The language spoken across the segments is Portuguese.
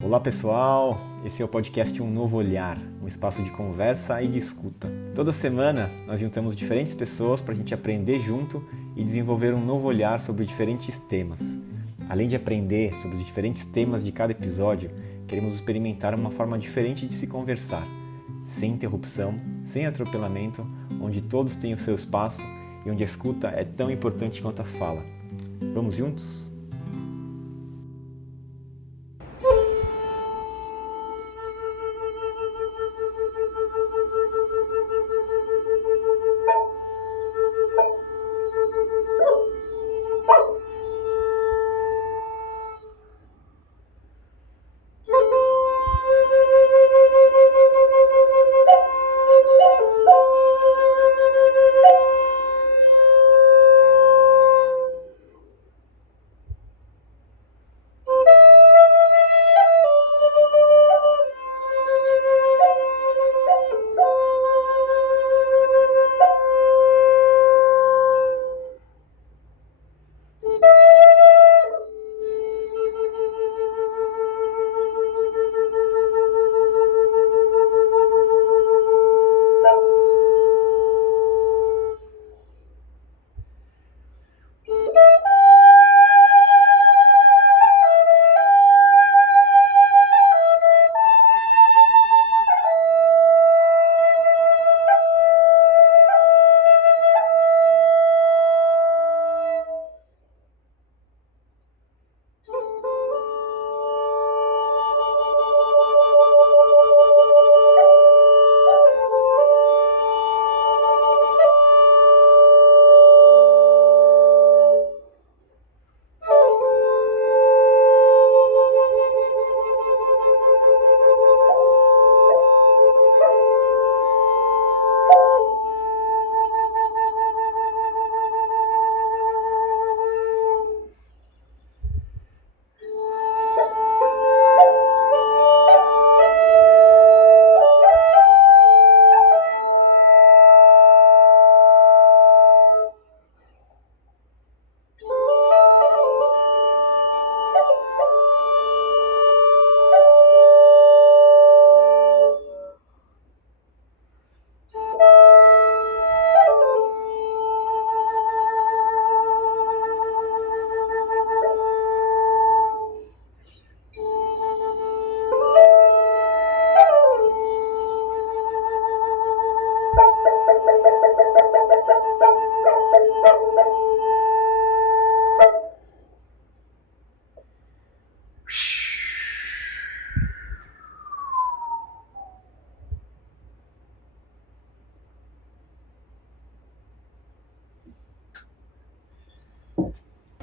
Olá pessoal, esse é o podcast Um Novo Olhar, um espaço de conversa e de escuta. Toda semana nós juntamos diferentes pessoas para a gente aprender junto e desenvolver um novo olhar sobre diferentes temas. Além de aprender sobre os diferentes temas de cada episódio, queremos experimentar uma forma diferente de se conversar, sem interrupção, sem atropelamento, onde todos têm o seu espaço e onde a escuta é tão importante quanto a fala. Vamos juntos?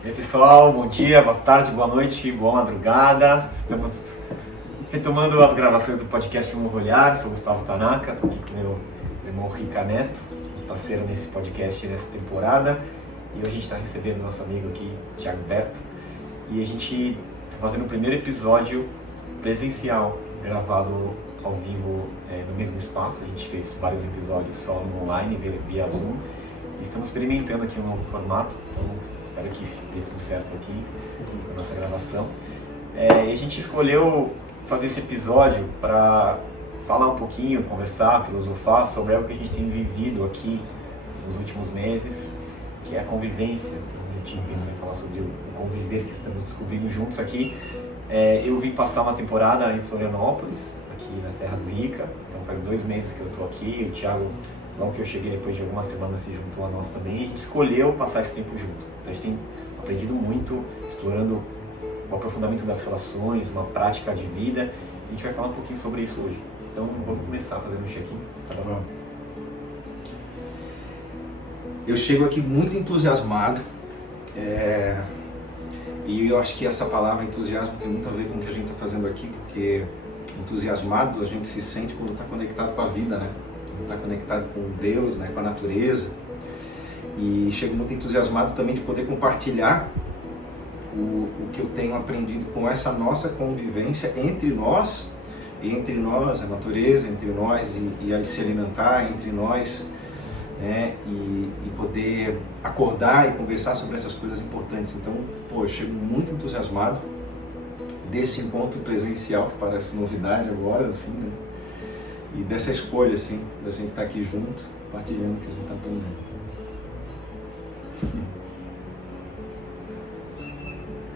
E aí pessoal, bom dia, boa tarde, boa noite, boa madrugada. Estamos retomando as gravações do podcast Um Novo Olhar. Sou Gustavo Tanaka, estou aqui com meu irmão Rica Neto, parceiro nesse podcast nessa temporada. E hoje a gente está recebendo nosso amigo aqui, Thiago Berto. E a gente está fazendo o primeiro episódio presencial, gravado ao vivo no mesmo espaço. A gente fez vários episódios só no online, via Zoom. E estamos experimentando aqui um novo formato, então espero que dê tudo certo aqui na nossa gravação. E a gente escolheu fazer esse episódio para falar um pouquinho, conversar, filosofar sobre algo que a gente tem vivido aqui nos últimos meses, que é a convivência. A gente pensou em falar sobre o conviver que estamos descobrindo juntos aqui. Eu vim passar uma temporada em Florianópolis, aqui na terra do Rica, então faz 2 meses que eu estou aqui. O Thiago, logo que eu cheguei, depois de algumas semanas, se juntou a nós também, e a gente escolheu passar esse tempo junto. Então a gente tem aprendido muito, explorando o aprofundamento das relações, uma prática de vida, e a gente vai falar um pouquinho sobre isso hoje. Então vamos começar fazendo um check-in, tá bom? Eu chego aqui muito entusiasmado, e eu acho que essa palavra entusiasmo tem muito a ver com o que a gente está fazendo aqui, porque entusiasmado a gente se sente quando está conectado com a vida, né? Está conectado com Deus, né, com a natureza, e chego muito entusiasmado também de poder compartilhar o que eu tenho aprendido com essa nossa convivência entre nós, a natureza, entre nós e a se alimentar, entre nós, né, e poder acordar e conversar sobre essas coisas importantes. Então, eu chego muito entusiasmado desse encontro presencial que parece novidade agora, assim, né? E dessa escolha, assim, da gente estar aqui junto, partilhando o que a gente está aprendendo.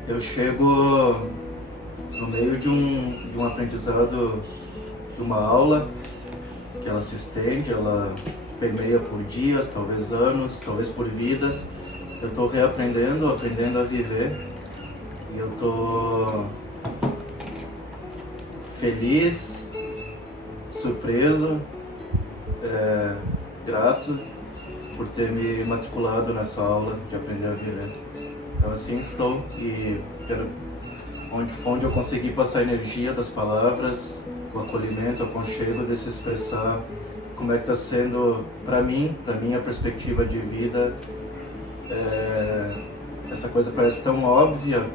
Eu chego no meio de um aprendizado, de uma aula, que ela se estende, ela permeia por dias, talvez anos, talvez por vidas. Eu estou reaprendendo, aprendendo a viver, e eu estou feliz, surpreso, grato por ter me matriculado nessa aula de aprender a viver. Então assim estou, e quero, onde eu consegui passar a energia das palavras, o acolhimento, o aconchego de se expressar como é que está sendo para mim a perspectiva de vida. Essa coisa parece tão óbvia,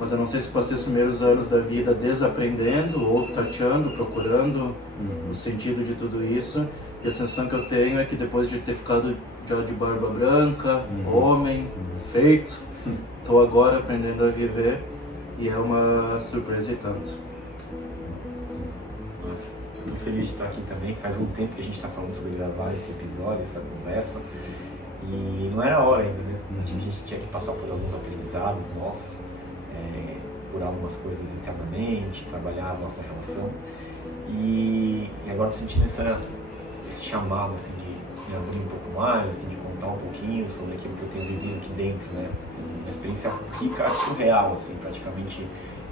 mas eu não sei se passei os primeiros anos da vida desaprendendo ou tateando, procurando o sentido de tudo isso. E a sensação que eu tenho é que depois de ter ficado já de barba branca, homem, feito, estou agora aprendendo a viver, e é uma surpresa e tanto. Nossa, estou feliz de estar aqui também. Faz um tempo que a gente está falando sobre gravar esse episódio, essa conversa, e não era a hora ainda, né? A gente tinha que passar por alguns aprendizados nossos, curar algumas coisas internamente, trabalhar a nossa relação, e agora estou sentindo esse chamado assim, de abrir um pouco mais, assim, de contar um pouquinho sobre aquilo que eu tenho vivido aqui dentro, né? Uma experiência rica, surreal, assim, praticamente.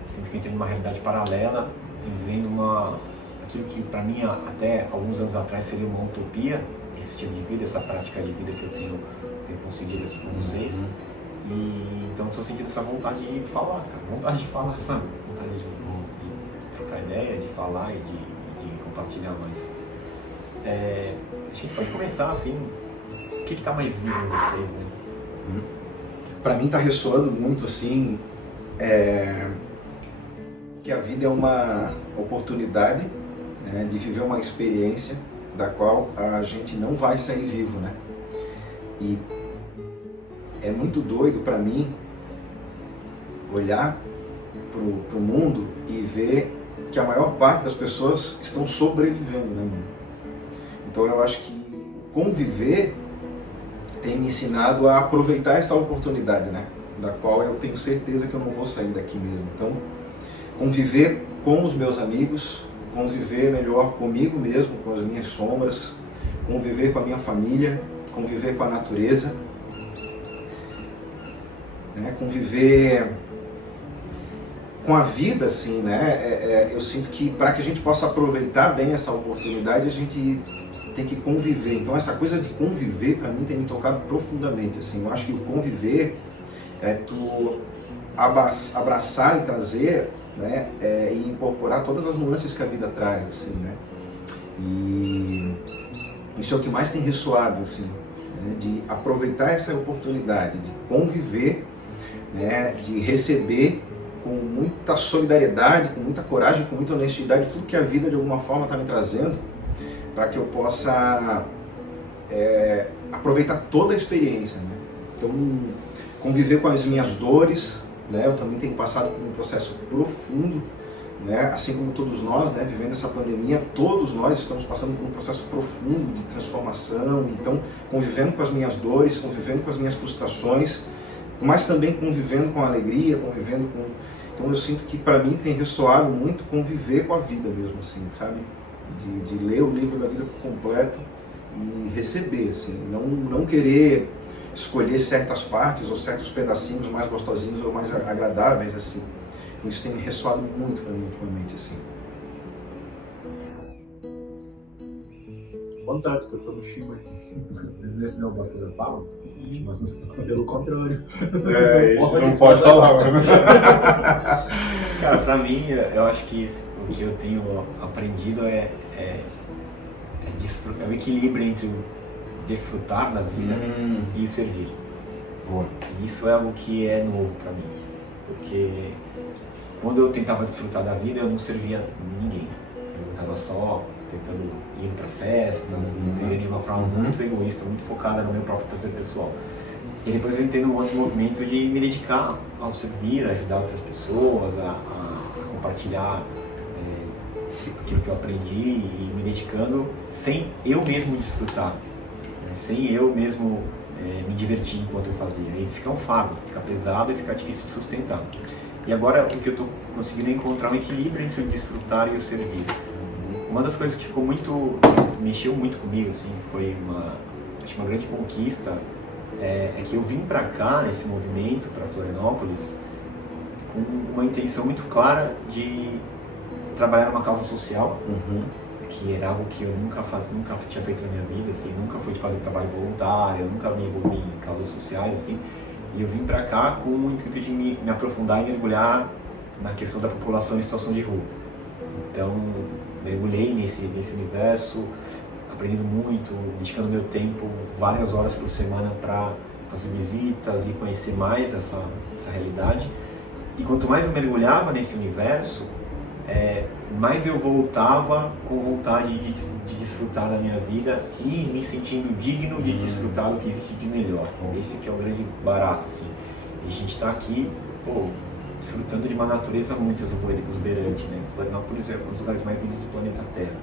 Sinto que eu entrei numa realidade paralela, vivendo aquilo que para mim até alguns anos atrás seria uma utopia, esse estilo de vida, essa prática de vida que eu tenho conseguido aqui com vocês. E então estou sentindo essa vontade de falar, cara, sabe? Vontade de trocar ideia, de falar e de compartilhar mais. A gente pode começar assim, o que está mais vivo em vocês, né? Para mim está ressoando muito assim, que a vida é uma oportunidade, né, de viver uma experiência da qual a gente não vai sair vivo, né? E é muito doido para mim olhar pro mundo e ver que a maior parte das pessoas estão sobrevivendo, né? Então eu acho que conviver tem me ensinado a aproveitar essa oportunidade, né? Da qual eu tenho certeza que eu não vou sair daqui mesmo. Então, conviver com os meus amigos, conviver melhor comigo mesmo, com as minhas sombras, conviver com a minha família, conviver com a natureza, né? Conviver com a vida, assim, né? Eu sinto que para que a gente possa aproveitar bem essa oportunidade, a gente tem que conviver. Então essa coisa de conviver para mim tem me tocado profundamente, assim. Eu acho que o conviver é tu abraçar e trazer, né, e incorporar todas as nuances que a vida traz, assim, né? E isso é o que mais tem ressoado, assim, né? De aproveitar essa oportunidade, de conviver, né, de receber com muita solidariedade, com muita coragem, com muita honestidade tudo que a vida de alguma forma está me trazendo, para que eu possa aproveitar toda a experiência, né? Então, conviver com as minhas dores, né? Eu também tenho passado por um processo profundo, né? Assim como todos nós, né? Vivendo essa pandemia, todos nós estamos passando por um processo profundo de transformação. Então, convivendo com as minhas dores, convivendo com as minhas frustrações, mas também convivendo com a alegria, convivendo com... Então eu sinto que para mim tem ressoado muito conviver com a vida mesmo, assim, sabe? De ler o livro da vida por completo e receber, assim, não querer escolher certas partes ou certos pedacinhos mais gostosinhos ou mais agradáveis, assim. Isso tem me ressoado muito para mim ultimamente, assim. Vontade, que eu tô no Chico aqui. Esse não é o pastor da fala? Pelo contrário. Isso não pode falar. Cara, pra mim, eu acho que o que eu tenho aprendido é o equilíbrio entre o desfrutar da vida e servir. Boa. Isso é algo que é novo pra mim, porque quando eu tentava desfrutar da vida, eu não servia ninguém. Eu estava só tentando ir para festas e viver de uma forma muito egoísta, muito focada no meu próprio prazer pessoal. E depois eu entrei num outro movimento de me dedicar ao servir, a ajudar outras pessoas, a compartilhar aquilo que eu aprendi e me dedicando sem eu mesmo desfrutar, né? Sem eu mesmo me divertir enquanto eu fazia. E fica um fardo, fica pesado e fica difícil de sustentar. E agora o que eu estou conseguindo é encontrar um equilíbrio entre o desfrutar e o servir. Uma das coisas que mexeu muito comigo, assim, foi acho que uma grande conquista, é que eu vim para cá, nesse movimento, para Florianópolis, com uma intenção muito clara de trabalhar numa causa social, que era algo que eu nunca tinha feito na minha vida, assim, nunca fui de fazer trabalho voluntário, eu nunca me envolvi em causas sociais, assim, e eu vim para cá com o intuito de me aprofundar e mergulhar na questão da população em situação de rua. Então, mergulhei nesse universo, aprendendo muito, dedicando meu tempo, várias horas por semana para fazer visitas e conhecer mais essa realidade. E quanto mais eu mergulhava nesse universo, mais eu voltava com vontade de desfrutar da minha vida e me sentindo digno de desfrutar do que existe de melhor. Esse que é o grande barato, assim. E a gente está aqui, desfrutando de uma natureza muito exuberante, né? Florianópolis é um dos lugares mais lindos do planeta Terra.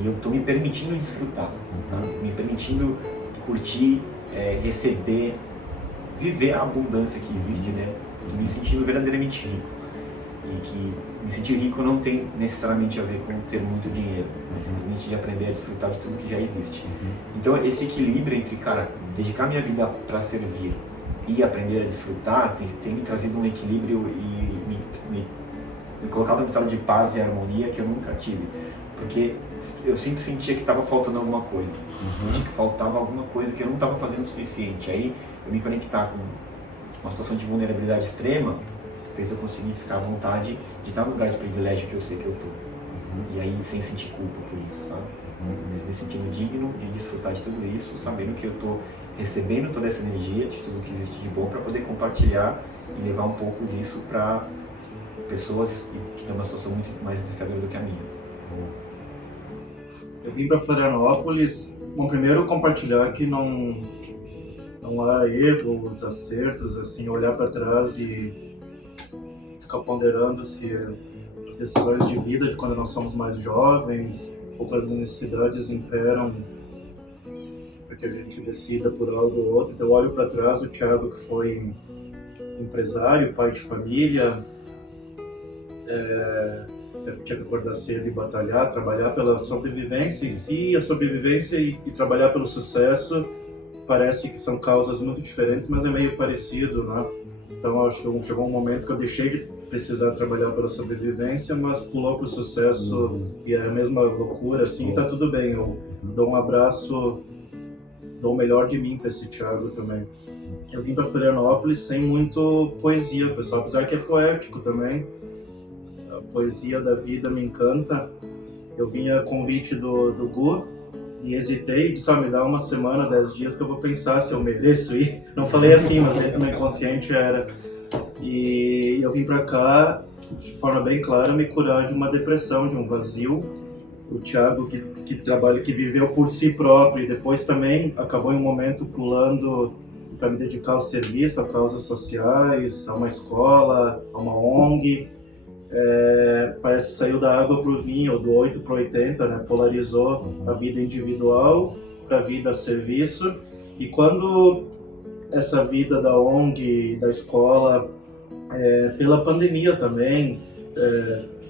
E eu estou me permitindo desfrutar, tá? Me permitindo curtir, receber, viver a abundância que existe, né? E me sentindo verdadeiramente rico. E que me sentir rico não tem necessariamente a ver com ter muito dinheiro, mas simplesmente de aprender a desfrutar de tudo que já existe. Então esse equilíbrio entre, dedicar minha vida para servir e aprender a desfrutar tem me trazido um equilíbrio e me colocado num estado de paz e harmonia que eu nunca tive. Porque eu sempre sentia que estava faltando alguma coisa, sentia que faltava alguma coisa que eu não estava fazendo o suficiente. Aí eu me conectar com uma situação de vulnerabilidade extrema fez eu conseguir ficar à vontade de estar no lugar de privilégio que eu sei que eu estou. E aí sem sentir culpa por isso, sabe? Mas me sentindo digno de desfrutar de tudo isso, sabendo que eu estou recebendo toda essa energia, de tudo que existe de bom, para poder compartilhar e levar um pouco disso para pessoas que estão numa situação muito mais desafiadora do que a minha. Eu vim para Florianópolis, primeiro compartilhar que não há erros, acertos, assim, olhar para trás e ficar ponderando se as decisões de vida de quando nós somos mais jovens ou quando as necessidades imperam para que a gente decida por algo ou outro. Então eu olho para trás, o Thiago, que foi empresário, pai de família, tinha que acordar cedo e batalhar, trabalhar pela sobrevivência em si, a sobrevivência e trabalhar pelo sucesso parece que são causas muito diferentes, mas é meio parecido, né? Então acho que chegou um momento que eu deixei de precisar trabalhar pela sobrevivência, mas pulou para o sucesso e é a mesma loucura, assim, tá tudo bem. Eu dou um abraço, dou o melhor de mim para esse Thiago também. Eu vim para Florianópolis sem muito poesia, pessoal, apesar que é poético também. A poesia da vida me encanta. Eu vim a convite do Gu e hesitei, disse, me dá uma semana, 10 dias que eu vou pensar se eu mereço ir. Não falei assim, mas dentro do meu inconsciente era. E eu vim para cá, de forma bem clara, me curar de uma depressão, de um vazio. O Thiago, que trabalha, que viveu por si próprio e depois também acabou em um momento pulando para me dedicar ao serviço, a causas sociais, a uma escola, a uma ONG. Parece que saiu da água para o vinho, do 8 para 80, né? Polarizou a vida individual para a vida a serviço. E quando essa vida da ONG, da escola, pela pandemia também,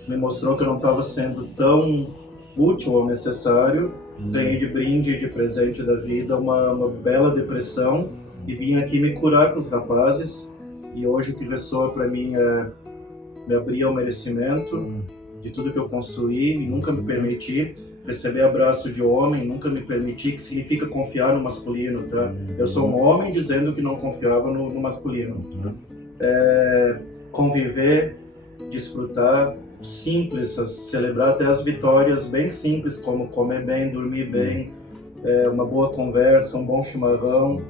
me mostrou que eu não estava sendo tão útil ou necessário, ganhei de brinde, de presente da vida, uma bela depressão e vim aqui me curar com os rapazes. E hoje o que ressoa para mim é me abrir ao merecimento de tudo que eu construí e nunca me permiti receber abraço de homem, nunca me permiti, que significa confiar no masculino, tá? Eu sou um homem dizendo que não confiava no masculino. Conviver, desfrutar, simples, celebrar até as vitórias bem simples, como comer bem, dormir bem, uma boa conversa, um bom chimarrão.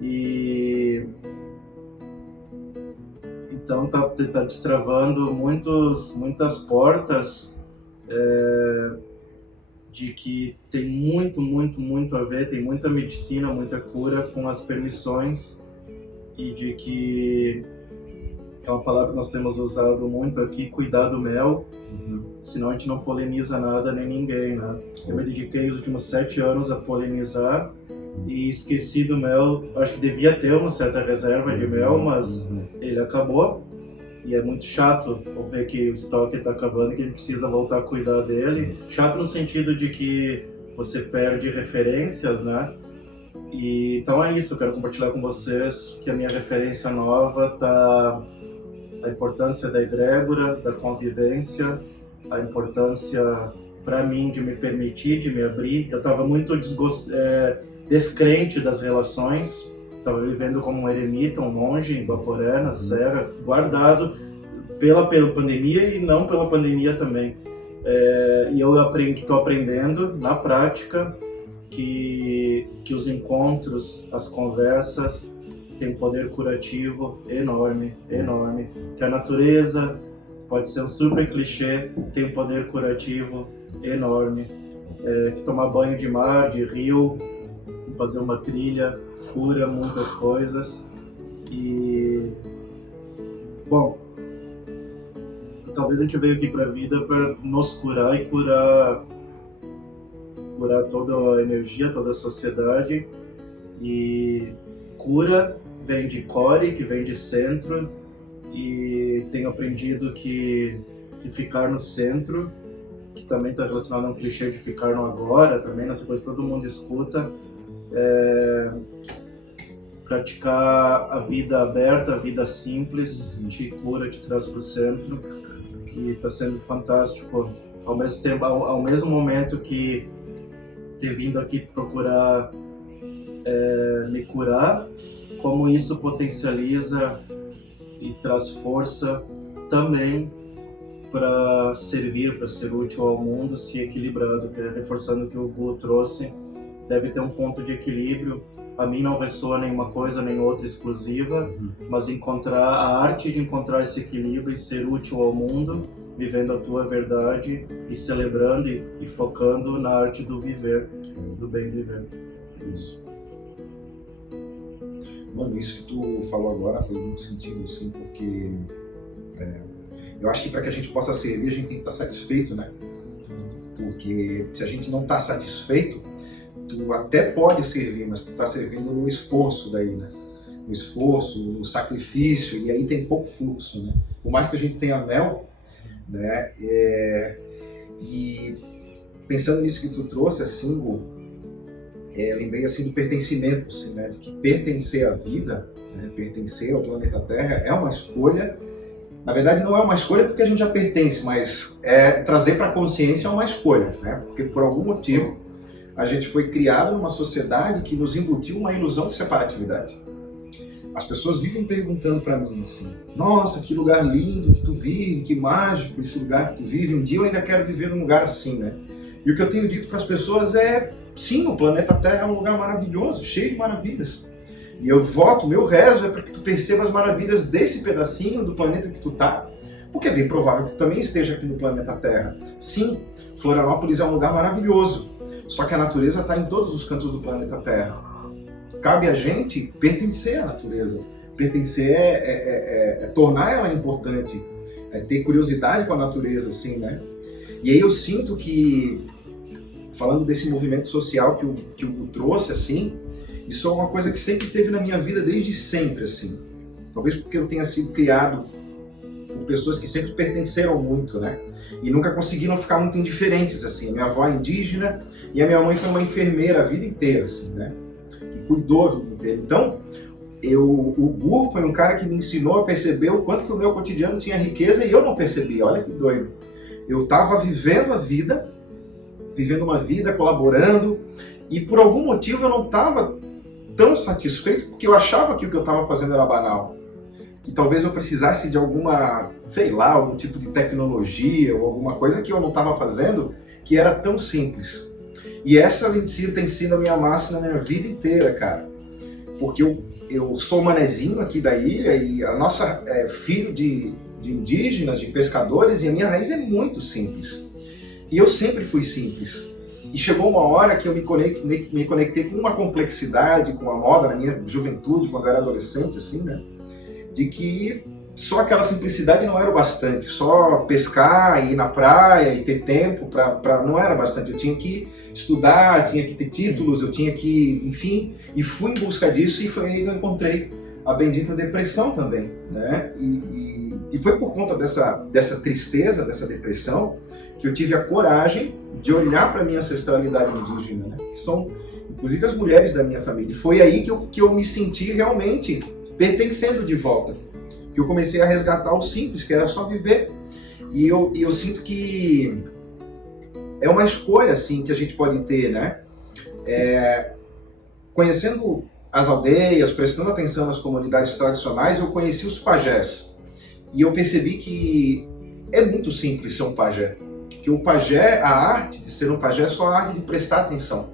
E então tá destravando muitas portas de que tem muito a ver, tem muita medicina, muita cura com as permissões e de que é uma palavra que nós temos usado muito aqui, cuidar do mel, senão a gente não poliniza nada nem ninguém, né? Eu me dediquei os últimos 7 anos a polinizar e esqueci do mel. Acho que devia ter uma certa reserva de mel, mas ele acabou. E é muito chato ver que o estoque está acabando e que a gente precisa voltar a cuidar dele. Chato no sentido de que você perde referências, né? E, então é isso, eu quero compartilhar com vocês que a minha referência nova tá a importância da egrégora, da convivência, a importância para mim de me permitir, de me abrir. Eu estava muito descrente das relações, estava vivendo como um eremita, um monge em Baporé, na Serra, guardado pela pandemia e não pela pandemia também. E eu estou aprendendo na prática que os encontros, as conversas têm um poder curativo enorme, enorme. Que a natureza, pode ser um super clichê, tem um poder curativo enorme. Que tomar banho de mar, de rio, fazer uma trilha, cura muitas coisas. E, bom, talvez a gente veio aqui para a vida para nos curar e curar toda a energia, toda a sociedade. E cura vem de core, que vem de centro, e tenho aprendido que ficar no centro, que também está relacionado a um clichê de ficar no agora, também nessa coisa que todo mundo escuta, praticar a vida aberta, a vida simples, te cura, te traz para o centro, e está sendo fantástico. Ao mesmo tempo, ao mesmo momento que ter vindo aqui procurar me curar, como isso potencializa e traz força também para servir, para ser útil ao mundo, se equilibrado, que é reforçando o que o Gu trouxe, deve ter um ponto de equilíbrio. A mim não ressoa nenhuma coisa nem outra exclusiva, mas encontrar a arte de encontrar esse equilíbrio e ser útil ao mundo, vivendo a tua verdade e celebrando e focando na arte do viver, do bem viver. Isso. Mano, isso que tu falou agora faz muito sentido, assim, porque eu acho que para que a gente possa servir, a gente tem que estar satisfeito, né? Porque se a gente não está satisfeito, tu até pode servir, mas tu está servindo no esforço daí, né? No esforço, no sacrifício, e aí tem pouco fluxo, né? Por mais que a gente tenha mel, né? E pensando nisso que tu trouxe, assim, lembrei assim do pertencimento, assim, né? De que pertencer à vida, né? Pertencer ao planeta Terra é uma escolha. Na verdade, não é uma escolha porque a gente já pertence, mas trazer para a consciência é uma escolha, né? Porque por algum motivo a gente foi criado numa sociedade que nos embutiu uma ilusão de separatividade. As pessoas vivem perguntando para mim assim: nossa, que lugar lindo que tu vive, que mágico esse lugar que tu vive, um dia eu ainda quero viver num lugar assim, né? E o que eu tenho dito para as pessoas é: sim, o planeta Terra é um lugar maravilhoso, cheio de maravilhas. E eu voto, meu rezo é para que tu perceba as maravilhas desse pedacinho do planeta que tu tá, porque é bem provável que tu também esteja aqui no planeta Terra. Sim, Florianópolis é um lugar maravilhoso, só que a natureza está em todos os cantos do planeta Terra. Cabe a gente pertencer à natureza. Pertencer é tornar ela importante, é ter curiosidade com a natureza, assim, né? E aí eu sinto que, falando desse movimento social que o trouxe, assim, isso é uma coisa que sempre teve na minha vida desde sempre, assim. Talvez porque eu tenha sido criado por pessoas que sempre pertenceram muito, né? E nunca conseguiram ficar muito indiferentes, assim. A minha avó é indígena e a minha mãe foi uma enfermeira a vida inteira, assim, né? Que cuidou a vida inteira. Então, o Gu foi um cara que me ensinou a perceber o quanto que o meu cotidiano tinha riqueza e eu não percebia. Olha que doido. Eu estava vivendo a vida, vivendo uma vida, colaborando, e por algum motivo eu não estava tão satisfeito porque eu achava que o que eu estava fazendo era banal. Que talvez eu precisasse de alguma, sei lá, algum tipo de tecnologia ou alguma coisa que eu não estava fazendo que era tão simples. E essa tem sido a minha máxima na minha vida inteira, cara. Porque eu sou manezinho aqui da ilha e a nossa filho de indígenas, de pescadores, e a minha raiz é muito simples. E eu sempre fui simples. E chegou uma hora que eu me conectei com uma complexidade, com a moda na minha juventude, quando eu era adolescente, assim, né? De que só aquela simplicidade não era o bastante, só pescar, ir na praia e ter tempo não era bastante. Eu tinha que estudar, tinha que ter títulos, eu tinha que, enfim, e fui em busca disso, e foi aí que eu encontrei a bendita depressão também, né? E foi por conta dessa tristeza, dessa depressão, que eu tive a coragem de olhar para a minha ancestralidade indígena, né? Que são, inclusive, as mulheres da minha família. Foi aí que eu me senti realmente pertencendo de volta. Que eu comecei a resgatar o simples, que era só viver. E eu sinto que é uma escolha, assim, que a gente pode ter, né? Conhecendo as aldeias, prestando atenção nas comunidades tradicionais, eu conheci os pajés. E eu percebi que é muito simples ser um pajé. Que o pajé, a arte de ser um pajé é só a arte de prestar atenção.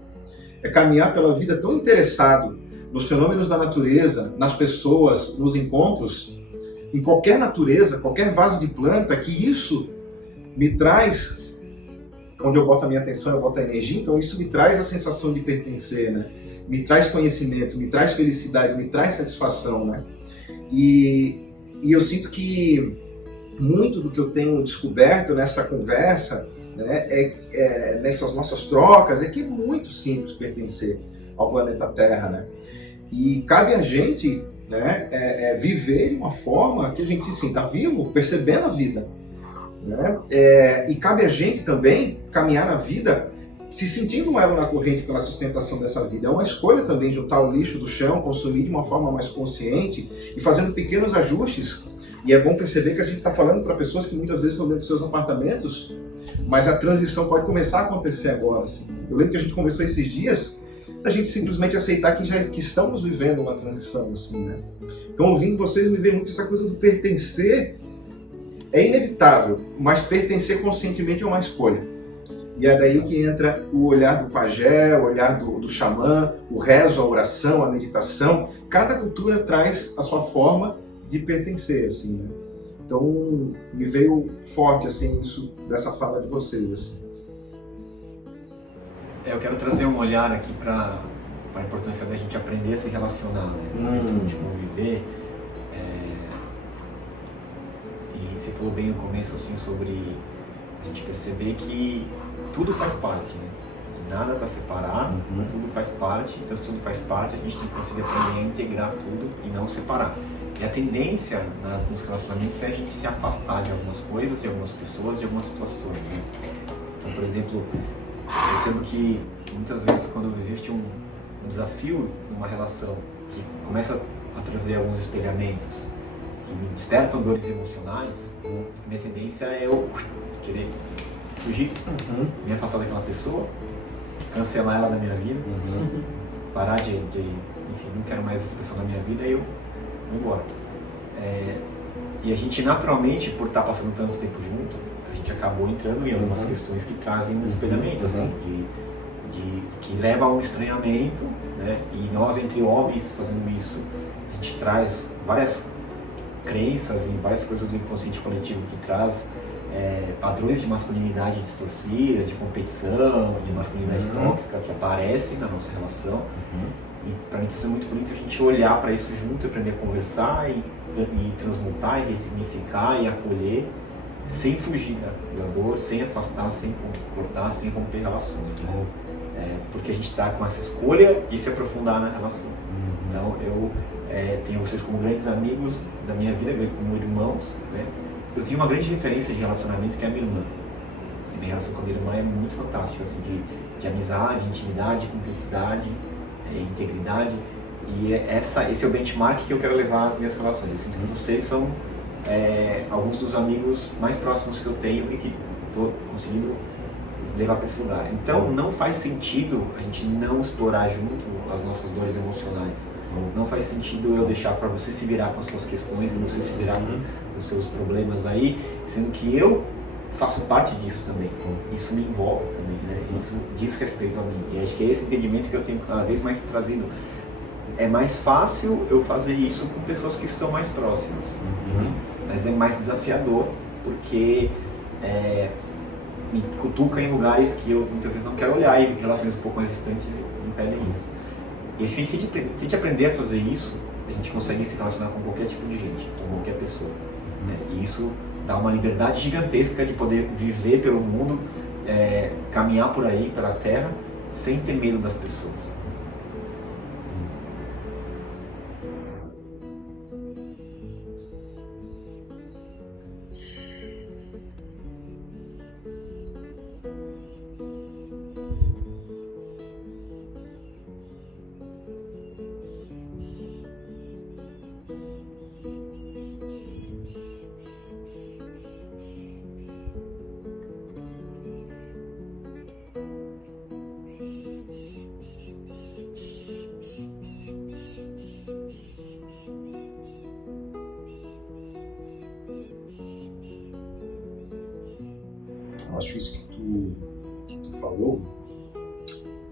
É caminhar pela vida tão interessado nos fenômenos da natureza, nas pessoas, nos encontros, em qualquer natureza, qualquer vaso de planta, que isso me traz, onde eu boto a minha atenção, eu boto a energia, então isso me traz a sensação de pertencer, né? Me traz conhecimento, me traz felicidade, me traz satisfação, né? E eu sinto que muito do que eu tenho descoberto nessa conversa, né, nessas nossas trocas, é que é muito simples pertencer ao planeta Terra, né? E cabe a gente, né, viver de uma forma que a gente se sinta vivo, percebendo a vida, né? E cabe a gente também caminhar na vida se sentindo um elo na corrente pela sustentação dessa vida. É uma escolha também juntar o lixo do chão, consumir de uma forma mais consciente e fazendo pequenos ajustes. E é bom perceber que a gente está falando para pessoas que muitas vezes estão dentro dos seus apartamentos, mas a transição pode começar a acontecer agora. Assim. Eu lembro que a gente conversou esses dias, a gente simplesmente aceitar que estamos vivendo uma transição. Assim, né? Então, ouvindo vocês, me vê muito essa coisa do pertencer. É inevitável, mas pertencer conscientemente é uma escolha. E é daí que entra o olhar do pajé, o olhar do xamã, o rezo, a oração, a meditação. Cada cultura traz a sua forma de pertencer, assim, né? Então, me veio forte, assim, isso, dessa fala de vocês, assim. Eu quero trazer um olhar aqui para a importância da gente aprender a se relacionar, né? De conviver. E você falou bem no começo, assim, sobre a gente perceber que tudo faz parte, né? Nada está separado, tudo faz parte. Então, se tudo faz parte, a gente tem que conseguir aprender a integrar tudo e não separar. E a tendência nos relacionamentos é a gente se afastar de algumas coisas, de algumas pessoas, de algumas situações, né? Então, por exemplo, eu percebo que muitas vezes quando existe um desafio numa relação que começa a trazer alguns espelhamentos que me despertam dores emocionais, a minha tendência é eu querer fugir, me afastar daquela pessoa, cancelar ela da minha vida, parar de enfim, não quero mais essa pessoa na minha vida, e eu vou embora. E a gente naturalmente, por estar passando tanto tempo junto, a gente acabou entrando em algumas questões que trazem um espelhamento, assim, que leva a um estranhamento, né? E nós, entre homens, fazendo isso, a gente traz várias crenças e várias coisas do inconsciente coletivo que traz padrões de masculinidade distorcida, de competição, de masculinidade tóxica que aparecem na nossa relação. E para mim isso é muito bonito a gente olhar para isso junto, aprender a conversar e transmutar e ressignificar e acolher, sem fugir da dor, sem afastar, sem cortar, sem romper relações. Né? Porque a gente está com essa escolha e se aprofundar na relação. Então eu tenho vocês como grandes amigos da minha vida, como irmãos, né? Eu tenho uma grande referência de relacionamento que é a minha irmã. A minha relação com a minha irmã é muito fantástica, assim, de amizade, intimidade, cumplicidade, integridade. E esse é o benchmark que eu quero levar às minhas relações. Eu sinto que vocês são alguns dos amigos mais próximos que eu tenho e que estou conseguindo levar para esse lugar. Então não faz sentido a gente não explorar junto as nossas dores emocionais. Não faz sentido eu deixar para você se virar com as suas questões e você se virar com os seus problemas aí, sendo que eu faço parte disso também. Isso me envolve também, né? Isso diz respeito a mim. E acho que é esse entendimento que eu tenho cada vez mais trazido. É mais fácil eu fazer isso com pessoas que estão mais próximas, mas é mais desafiador porque me cutuca em lugares que eu muitas vezes não quero olhar, e relações um pouco mais distantes impedem isso. E se a gente aprender a fazer isso, a gente consegue se relacionar com qualquer tipo de gente, com qualquer pessoa, né? E isso dá uma liberdade gigantesca de poder viver pelo mundo, caminhar por aí, pela terra, sem ter medo das pessoas. Eu acho isso que tu falou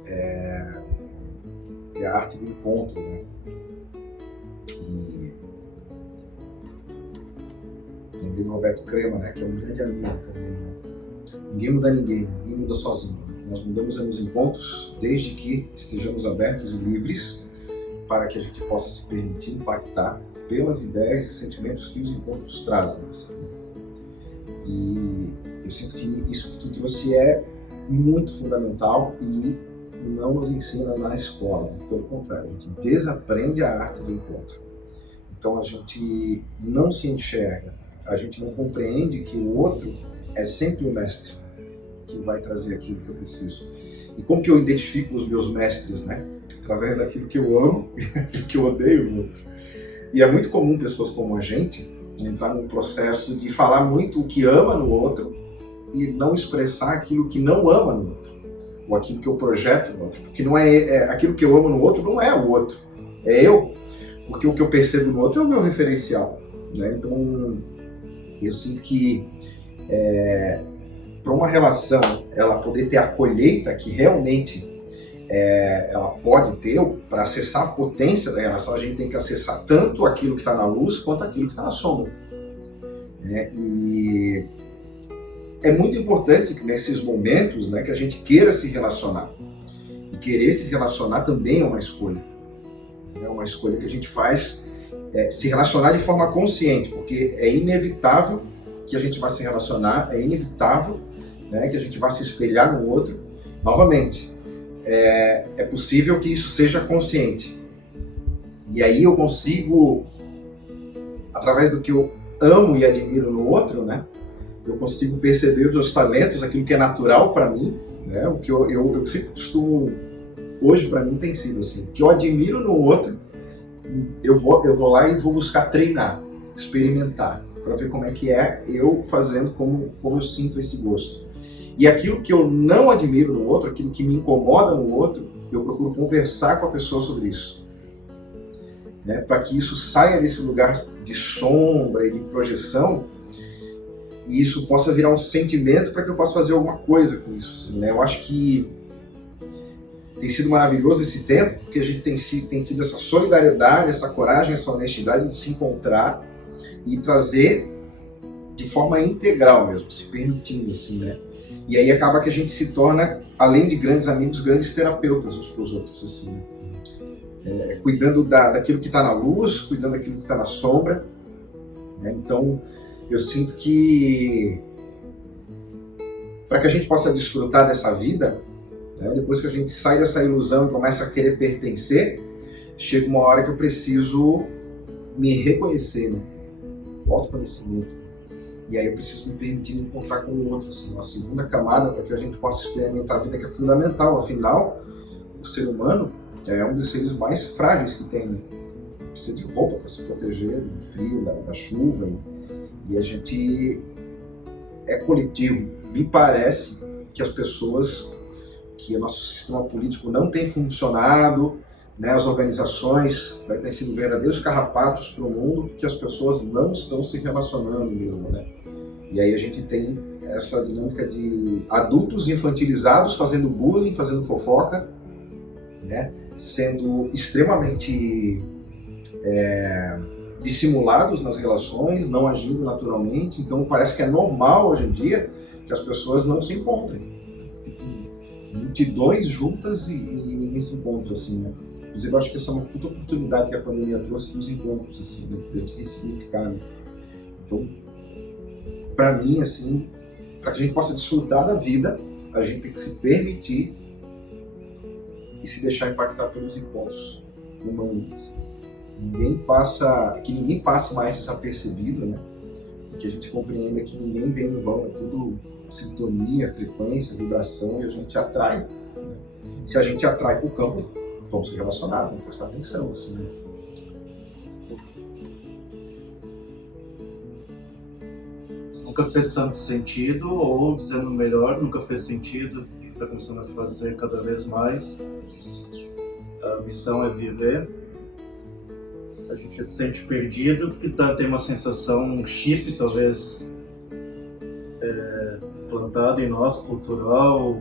é a arte do encontro, né? E lembrei do Roberto Crema, né? Que é um grande amigo também, né? Ninguém muda ninguém muda sozinho. Nós mudamos nos encontros desde que estejamos abertos e livres para que a gente possa se permitir impactar pelas ideias e sentimentos que os encontros trazem. Assim. E eu sinto que isso que tu trouxe é muito fundamental e não nos ensina na escola. Pelo contrário, a gente desaprende a arte do encontro. Então a gente não se enxerga, a gente não compreende que o outro é sempre o mestre que vai trazer aquilo que eu preciso. E como que eu identifico os meus mestres, né? Através daquilo que eu amo e daquilo que eu odeio no outro. E é muito comum pessoas como a gente entrar num processo de falar muito o que ama no outro e não expressar aquilo que não ama no outro, ou aquilo que eu projeto no outro, porque não aquilo que eu amo no outro não é o outro, é eu, porque o que eu percebo no outro é o meu referencial, né? Então eu sinto que para uma relação ela poder ter a colheita que realmente ela pode ter, para acessar a potência da relação, a gente tem que acessar tanto aquilo que está na luz quanto aquilo que está na sombra, né? E é muito importante que nesses momentos, né, que a gente queira se relacionar. E querer se relacionar também é uma escolha. É uma escolha que a gente faz, se relacionar de forma consciente, porque é inevitável que a gente vá se relacionar, é inevitável, né, que a gente vá se espelhar no outro. Novamente, é possível que isso seja consciente. E aí eu consigo, através do que eu amo e admiro no outro, né, eu consigo perceber os meus talentos, aquilo que é natural para mim, né? O que eu sempre costumo, hoje para mim tem sido assim, o que eu admiro no outro, eu vou lá e vou buscar treinar, experimentar, para ver como é que é eu fazendo, como eu sinto esse gosto. E aquilo que eu não admiro no outro, aquilo que me incomoda no outro, eu procuro conversar com a pessoa sobre isso, né? Para que isso saia desse lugar de sombra e de projeção, e isso possa virar um sentimento para que eu possa fazer alguma coisa com isso, assim, né? Eu acho que tem sido maravilhoso esse tempo, porque a gente tem tido essa solidariedade, essa coragem, essa honestidade de se encontrar e trazer de forma integral mesmo, se permitindo, assim, né? E aí acaba que a gente se torna, além de grandes amigos, grandes terapeutas uns para os outros, assim, né? Cuidando daquilo que está na luz, cuidando daquilo que está na sombra, né? Então, eu sinto que para que a gente possa desfrutar dessa vida, né, depois que a gente sai dessa ilusão e começa a querer pertencer, chega uma hora que eu preciso me reconhecer, né? O autoconhecimento. E aí eu preciso me permitir me encontrar com o outro, assim, uma segunda camada para que a gente possa experimentar a vida, que é fundamental. Afinal, o ser humano é um dos seres mais frágeis que tem, né? Precisa de roupa para se proteger do frio, da chuva, e a gente é coletivo. Me parece que as pessoas, que o nosso sistema político não tem funcionado, né, as organizações têm sido verdadeiros carrapatos para o mundo, porque as pessoas não estão se relacionando mesmo, né? E aí a gente tem essa dinâmica de adultos infantilizados fazendo bullying, fazendo fofoca, né, sendo extremamente dissimulados nas relações, não agindo naturalmente. Então parece que é normal hoje em dia que que as pessoas não se encontrem. Fiquem multidões juntas e ninguém se encontra, assim, né? Inclusive, eu acho que essa é uma puta oportunidade que a pandemia trouxe dos encontros, assim, de ressignificar, né? Então, para mim, assim, para que a gente possa desfrutar da vida, a gente tem que se permitir e se deixar impactar pelos encontros humanos, assim. Que ninguém passe mais desapercebido, né? E que a gente compreenda que ninguém vem em vão, é tudo sintonia, frequência, vibração, e a gente atrai, né? Se a gente atrai para o campo, vamos se relacionar, vamos prestar atenção, assim, né? Nunca fez tanto sentido, ou dizendo melhor, nunca fez sentido e está começando a fazer cada vez mais. A missão é viver. A gente se sente perdido porque tem uma sensação, um chip talvez plantado em nós, cultural,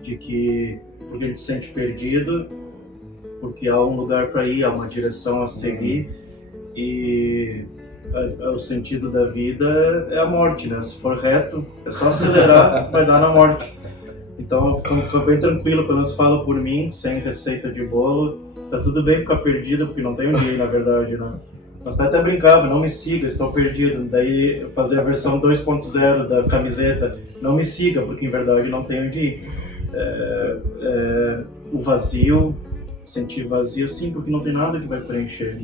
de que porque a gente se sente perdido, porque há um lugar para ir, há uma direção a seguir, e o sentido da vida é a morte, né? Se for reto, é só acelerar, vai dar na morte. Então eu fico bem tranquilo, pelo menos falo por mim, sem receita de bolo. Tá tudo bem ficar perdido, porque não tem onde ir, na verdade, né? Mas até brincava, não me siga, estou perdido. Daí eu fazia a versão 2.0 da camiseta, não me siga, porque em verdade não tem onde ir. O vazio, sentir vazio, sim, porque não tem nada que vai preencher.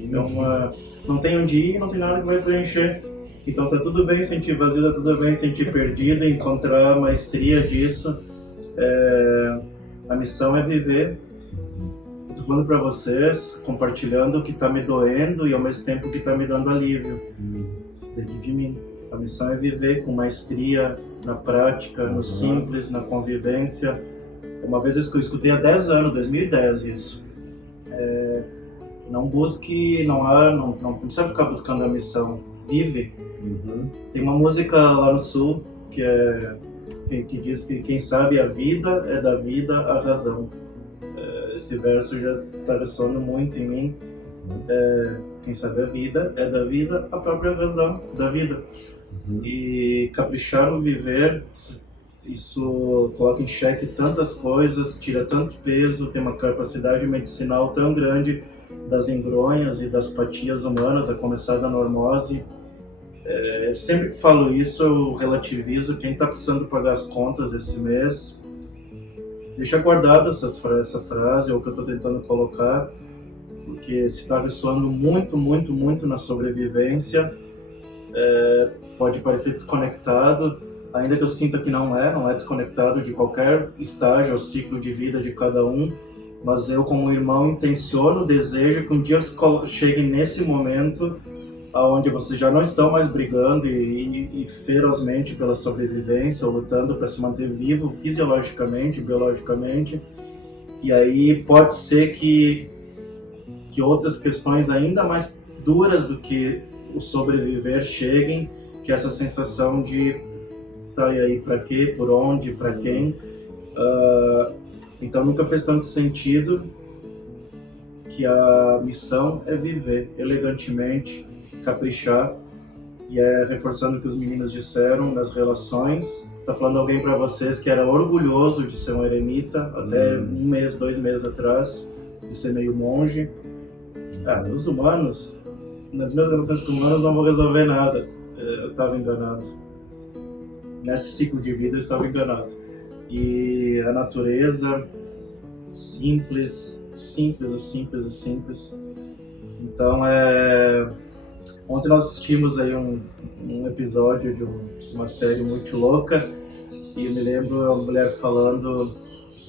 Não tem onde ir, não tem nada que vai preencher. Então tá tudo bem sentir vazio, tá tudo bem sentir perdido, encontrar a maestria disso. A missão é viver. Estou falando para vocês, compartilhando o que está me doendo e ao mesmo tempo que está me dando alívio dentro de mim. A missão é viver com maestria, na prática, no simples, na convivência. Uma vez eu escutei há 10 anos, 2010 isso. Não busque, não precisa ficar buscando a missão, vive. Tem uma música lá no Sul que diz que quem sabe a vida é da vida a razão. Esse verso já está ressoando muito em mim. Quem sabe a vida é da vida a própria razão da vida. E caprichar no viver, isso coloca em xeque tantas coisas, tira tanto peso, tem uma capacidade medicinal tão grande das engronhas e das apatias humanas, a começar da normose. Sempre que falo isso, eu relativizo. Quem está precisando pagar as contas esse mês, deixa guardado essa frase, ou o que eu estou tentando colocar, porque se está ressoando muito, muito, muito na sobrevivência, pode parecer desconectado, ainda que eu sinta que não é desconectado de qualquer estágio ou ciclo de vida de cada um, mas eu, como irmão, intenciono, desejo que um dia chegue nesse momento onde vocês já não estão mais brigando e ferozmente pela sobrevivência ou lutando para se manter vivo fisiologicamente, biologicamente, e aí pode ser que outras questões ainda mais duras do que o sobreviver cheguem, que é essa sensação de tá, e aí para quê, por onde, para quem. Então nunca fez tanto sentido que a missão é viver elegantemente, caprichar, e reforçando o que os meninos disseram nas relações. Tá falando alguém para vocês que era orgulhoso de ser um eremita até 1 mês, 2 meses atrás, de ser meio monge. Os humanos, nas minhas relações com humanos não vou resolver nada. Eu estava enganado. Nesse ciclo de vida eu estava enganado. E a natureza, o simples. Então ontem nós assistimos aí um episódio de uma série muito louca, e eu me lembro a mulher falando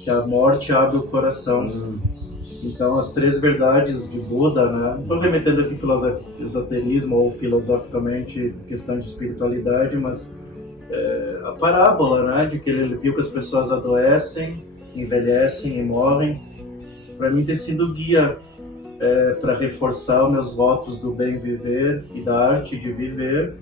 que a morte abre o coração. Então as 3 verdades de Buda, né? Não estou remetendo aqui esoterismo ou filosoficamente questão de espiritualidade, mas a parábola, né? De que ele viu que as pessoas adoecem, envelhecem e morrem. Para mim tem sido guia para reforçar os meus votos do bem viver e da arte de viver.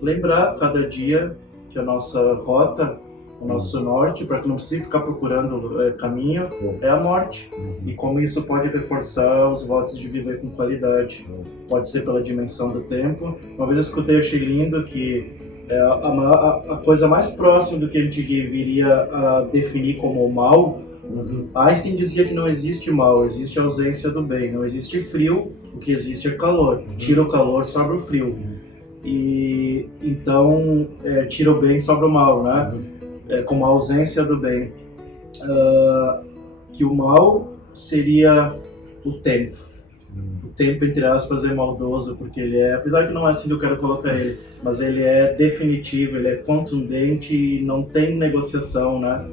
Lembrar cada dia que a nossa rota, o nosso norte, para que não precise ficar procurando caminho, é a morte. E como isso pode reforçar os votos de viver com qualidade. Pode ser pela dimensão do tempo. Uma vez eu escutei, achei lindo, que A coisa mais próxima do que a gente viria a definir como mal. Einstein dizia que não existe mal, existe ausência do bem. Não existe frio, o que existe é calor. Tira o calor, sobra o frio. E então, tira o bem, sobra o mal, né? Como a ausência do bem. Que o mal seria o tempo. O tempo, entre aspas, é maldoso, porque ele apesar que não é assim que eu quero colocar ele, mas ele é definitivo, ele é contundente e não tem negociação, né?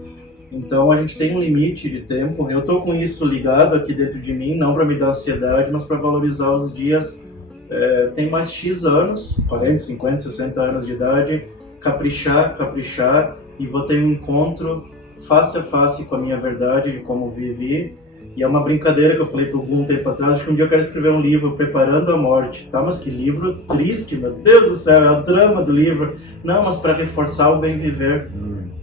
Então a gente tem um limite de tempo. Eu tô com isso ligado aqui dentro de mim, não para me dar ansiedade, mas para valorizar os dias. Tem mais X anos, 40, 50, 60 anos de idade, caprichar, e vou ter um encontro face a face com a minha verdade de como vivi. E é uma brincadeira que eu falei para algum tempo atrás, de que um dia eu quero escrever um livro preparando a morte. Tá, mas que livro triste, meu Deus do céu, é a drama do livro. Não, mas para reforçar o bem viver.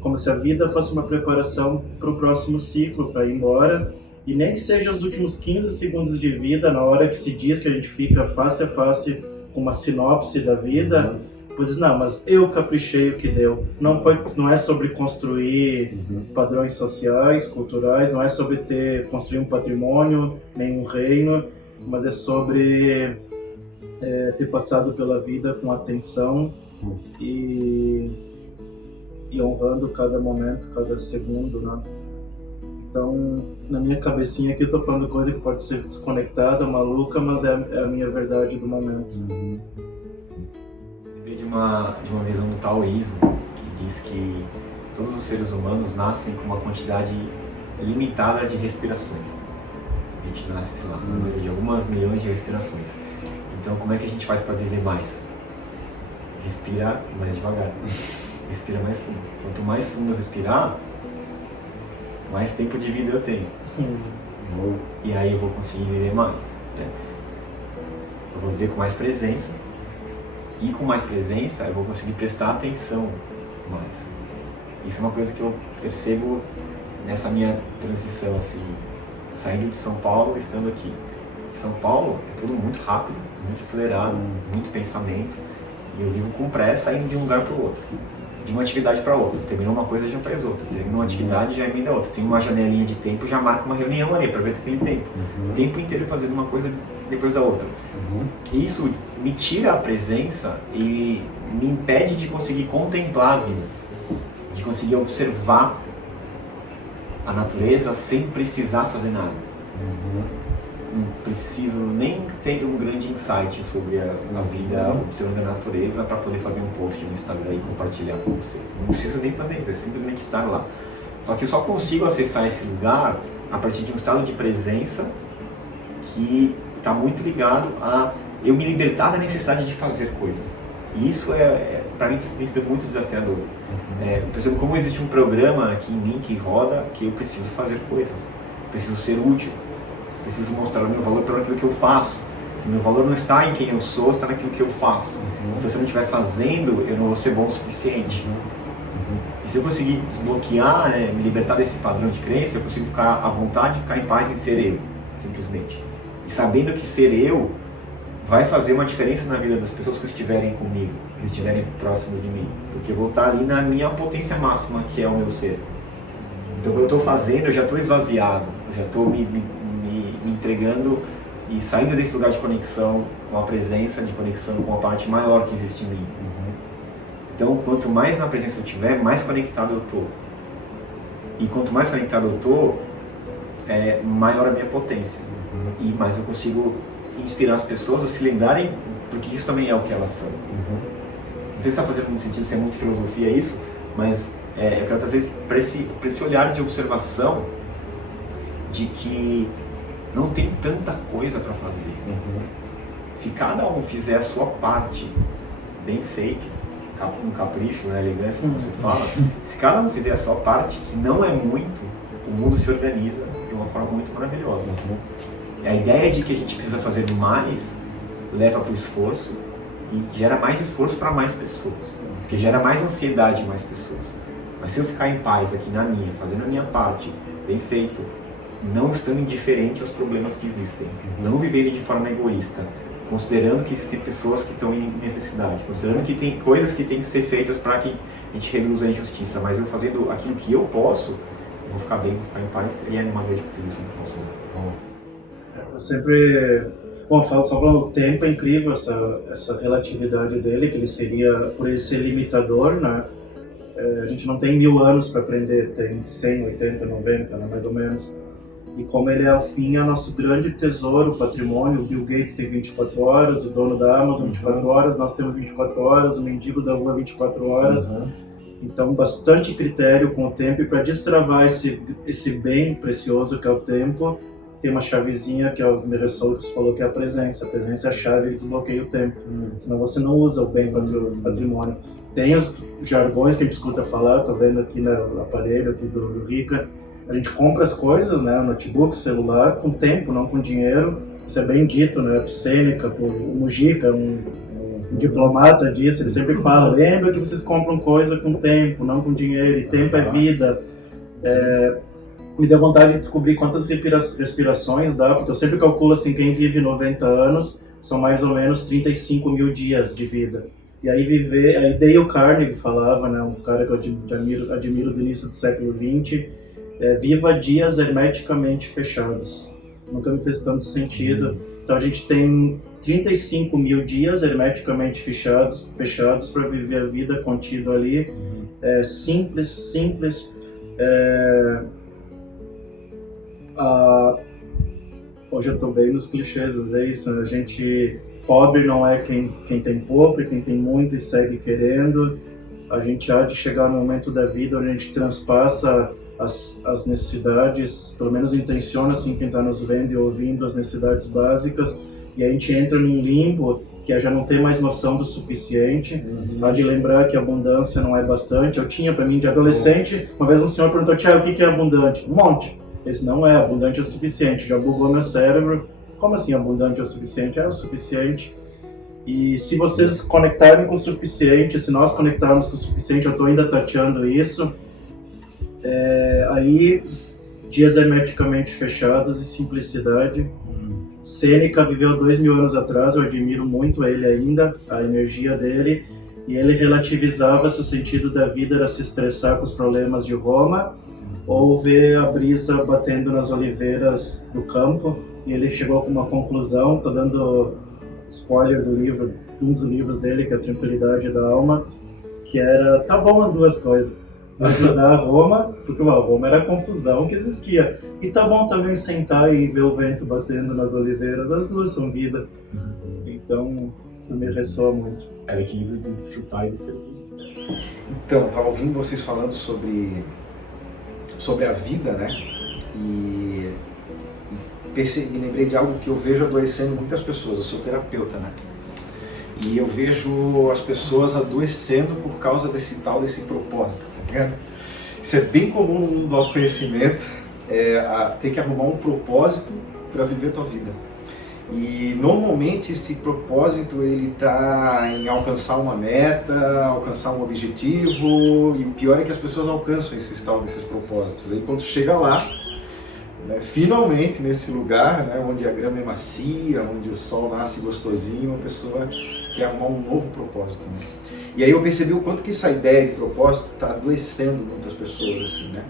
Como se a vida fosse uma preparação para o próximo ciclo, para ir embora. E nem que seja os últimos 15 segundos de vida, na hora que se diz que a gente fica face a face com uma sinopse da vida, pois não, mas eu caprichei o que deu. Não é sobre construir padrões sociais, culturais, não é sobre construir um patrimônio, nem um reino, mas é sobre ter passado pela vida com atenção e honrando cada momento, cada segundo, né? Então, na minha cabecinha aqui eu tô falando coisa que pode ser desconectada, maluca, mas é a minha verdade do momento. De uma visão do taoísmo, que diz que todos os seres humanos nascem com uma quantidade limitada de respirações. A gente nasce, sei lá, com um número de algumas milhões de respirações. Então, como é que a gente faz para viver mais? Respira mais devagar. Respira mais fundo. Quanto mais fundo eu respirar, mais tempo de vida eu tenho. E aí eu vou conseguir viver mais. Eu vou viver com mais presença. E com mais presença eu vou conseguir prestar atenção mais. Isso é uma coisa que eu percebo nessa minha transição, assim, saindo de São Paulo e estando aqui. São Paulo é tudo muito rápido, muito acelerado, muito pensamento. E eu vivo com pressa indo de um lugar para o outro, de uma atividade para outra. Terminou uma coisa, já faz outra. Terminou uma atividade, já emenda outra. Tem uma janelinha de tempo, já marca uma reunião ali, aproveita aquele tempo. O tempo inteiro fazendo uma coisa depois da outra. E isso me tira a presença e me impede de conseguir contemplar a vida, de conseguir observar a natureza sem precisar fazer nada. Não preciso nem ter um grande insight sobre a vida observando a natureza para poder fazer um post no Instagram e compartilhar com vocês. Não preciso nem fazer isso, é simplesmente estar lá. Só que eu só consigo acessar esse lugar a partir de um estado de presença que está muito ligado a eu me libertar da necessidade de fazer coisas. E isso para mim tem sido muito desafiador. Por exemplo, como existe um programa aqui em mim que roda, que eu preciso fazer coisas, preciso ser útil, preciso mostrar o meu valor pelo aquilo que eu faço. O meu valor não está em quem eu sou, está naquilo que eu faço. Então se eu não estiver fazendo, eu não vou ser bom o suficiente. E se eu conseguir desbloquear, me libertar desse padrão de crença, eu consigo ficar à vontade, ficar em paz em ser eu, simplesmente. E sabendo que ser eu vai fazer uma diferença na vida das pessoas que estiverem comigo, que estiverem próximos de mim. Porque eu vou estar ali na minha potência máxima, que é o meu ser. Então quando eu estou fazendo, eu já estou esvaziado, eu já estou me entregando e saindo desse lugar de conexão com a presença, de conexão com a parte maior que existe em mim. Então quanto mais na presença eu estiver, mais conectado eu estou. E quanto mais conectado eu estou, maior a minha potência. E mais eu consigo inspirar as pessoas a se lembrarem, porque isso também é o que elas são. Não sei se está fazendo muito sentido, se é muito filosofia isso, mas eu quero trazer para esse olhar de observação de que não tem tanta coisa para fazer. Se cada um fizer a sua parte bem feita, um capricho, né, elegância, como você fala, se cada um fizer a sua parte, que não é muito, o mundo se organiza de uma forma muito maravilhosa. A ideia de que a gente precisa fazer mais leva para o esforço e gera mais esforço para mais pessoas, porque gera mais ansiedade em mais pessoas. Mas se eu ficar em paz aqui na minha, fazendo a minha parte, bem feito, não estando indiferente aos problemas que existem, não vivendo de forma egoísta, considerando que existem pessoas que estão em necessidade, considerando que tem coisas que têm que ser feitas para que a gente reduza a injustiça, mas eu fazendo aquilo que eu posso, eu vou ficar bem, vou ficar em paz, e é uma grande contribuição que eu posso dar. Eu sempre... Bom, só falando do tempo, é incrível essa relatividade dele, que ele seria, por ele ser limitador, né? A gente não tem 1000 anos para aprender, tem 100, 80, 90, né, mais ou menos. E como ele é, ao fim, é nosso grande tesouro, patrimônio. O Bill Gates tem 24 horas, o dono da Amazon 24 horas, nós temos 24 horas, o mendigo da rua 24 horas. Então, bastante critério com o tempo, e para destravar esse bem precioso que é o tempo, tem uma chavezinha que o Meresoutos falou, que é a presença. A presença é a chave que desbloqueia o tempo. Senão você não usa o bem patrimônio. Tem os jargões que a gente escuta falar, estou vendo aqui no aparelho aqui do Rica. A gente compra as coisas, né, notebook, celular, com tempo, não com dinheiro. Isso é bem dito, né, Sêneca, o Mujica, um diplomata disso, ele sempre fala, lembra que vocês compram coisa com tempo, não com dinheiro, e tempo é vida. Me deu vontade de descobrir quantas respirações dá, porque eu sempre calculo assim, quem vive 90 anos são mais ou menos 35 mil dias de vida. E aí Dale Carnegie falava, né, um cara que eu admiro do início do século XX, viva dias hermeticamente fechados. Nunca me fez tanto sentido. Então a gente tem 35 mil dias hermeticamente fechados para viver a vida contida ali. Simples. Hoje eu estou bem nos clichês, é isso. A gente... Pobre não é quem tem pouco, e quem tem muito e segue querendo. A gente há de chegar no momento da vida onde a gente transpassa as necessidades, pelo menos intenciona assim quem está nos vendo e ouvindo, as necessidades básicas, e a gente entra num limbo que é já não ter mais noção do suficiente. Há de lembrar que abundância não é bastante. Eu tinha para mim de adolescente, uma vez um senhor perguntou, Tiago, o que é abundante? Um monte. Esse não é, abundante é o suficiente, já bugou meu cérebro. Como assim abundante é o suficiente? É o suficiente. E se vocês conectarem com o suficiente, se nós conectarmos com o suficiente, eu estou ainda tateando isso, aí dias hermeticamente fechados e simplicidade. Sêneca viveu 2000 anos atrás, eu admiro muito ele ainda, a energia dele, e ele relativizava se o sentido da vida era se estressar com os problemas de Roma ou ver a brisa batendo nas oliveiras do campo. E ele chegou com uma conclusão, estou dando spoiler do livro, de um dos livros dele, que é a Tranquilidade da Alma, que era, tá bom as duas coisas, ajudar a Roma, porque a Roma era a confusão que existia, e tá bom também sentar e ver o vento batendo nas oliveiras, as duas são vida. Então, isso me ressoa muito. É o equilíbrio de desfrutar e de ser. Então, estava ouvindo vocês falando sobre a vida, né? E me lembrei de algo que eu vejo adoecendo muitas pessoas. Eu sou terapeuta, né? E eu vejo as pessoas adoecendo por causa desse propósito, tá ligado? Isso é bem comum no mundo do autoconhecimento, ter que arrumar um propósito para viver a tua vida. E normalmente esse propósito ele tá em alcançar uma meta, alcançar um objetivo, e o pior é que as pessoas alcançam desses propósitos. Aí quando chega lá, né, finalmente nesse lugar, né, onde a grama é macia, onde o sol nasce gostosinho, a pessoa quer arrumar um novo propósito. Né? E aí eu percebi o quanto que essa ideia de propósito está adoecendo muitas pessoas, assim, né?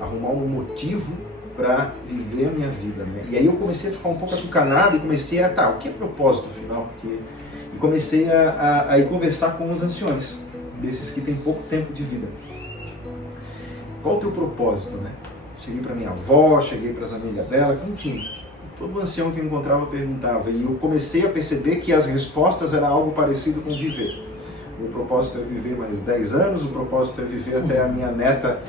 Arrumar um motivo para viver a minha vida, né? E aí eu comecei a ficar um pouco atucanado e comecei o que é propósito final? E comecei a ir conversar com os anciões, desses que têm pouco tempo de vida. Qual o teu propósito, né? Cheguei para minha avó, cheguei para as amigas dela, enfim, todo ancião que eu encontrava perguntava, e eu comecei a perceber que as respostas eram algo parecido com viver. O meu propósito é viver mais 10 anos, o propósito é viver até a minha neta,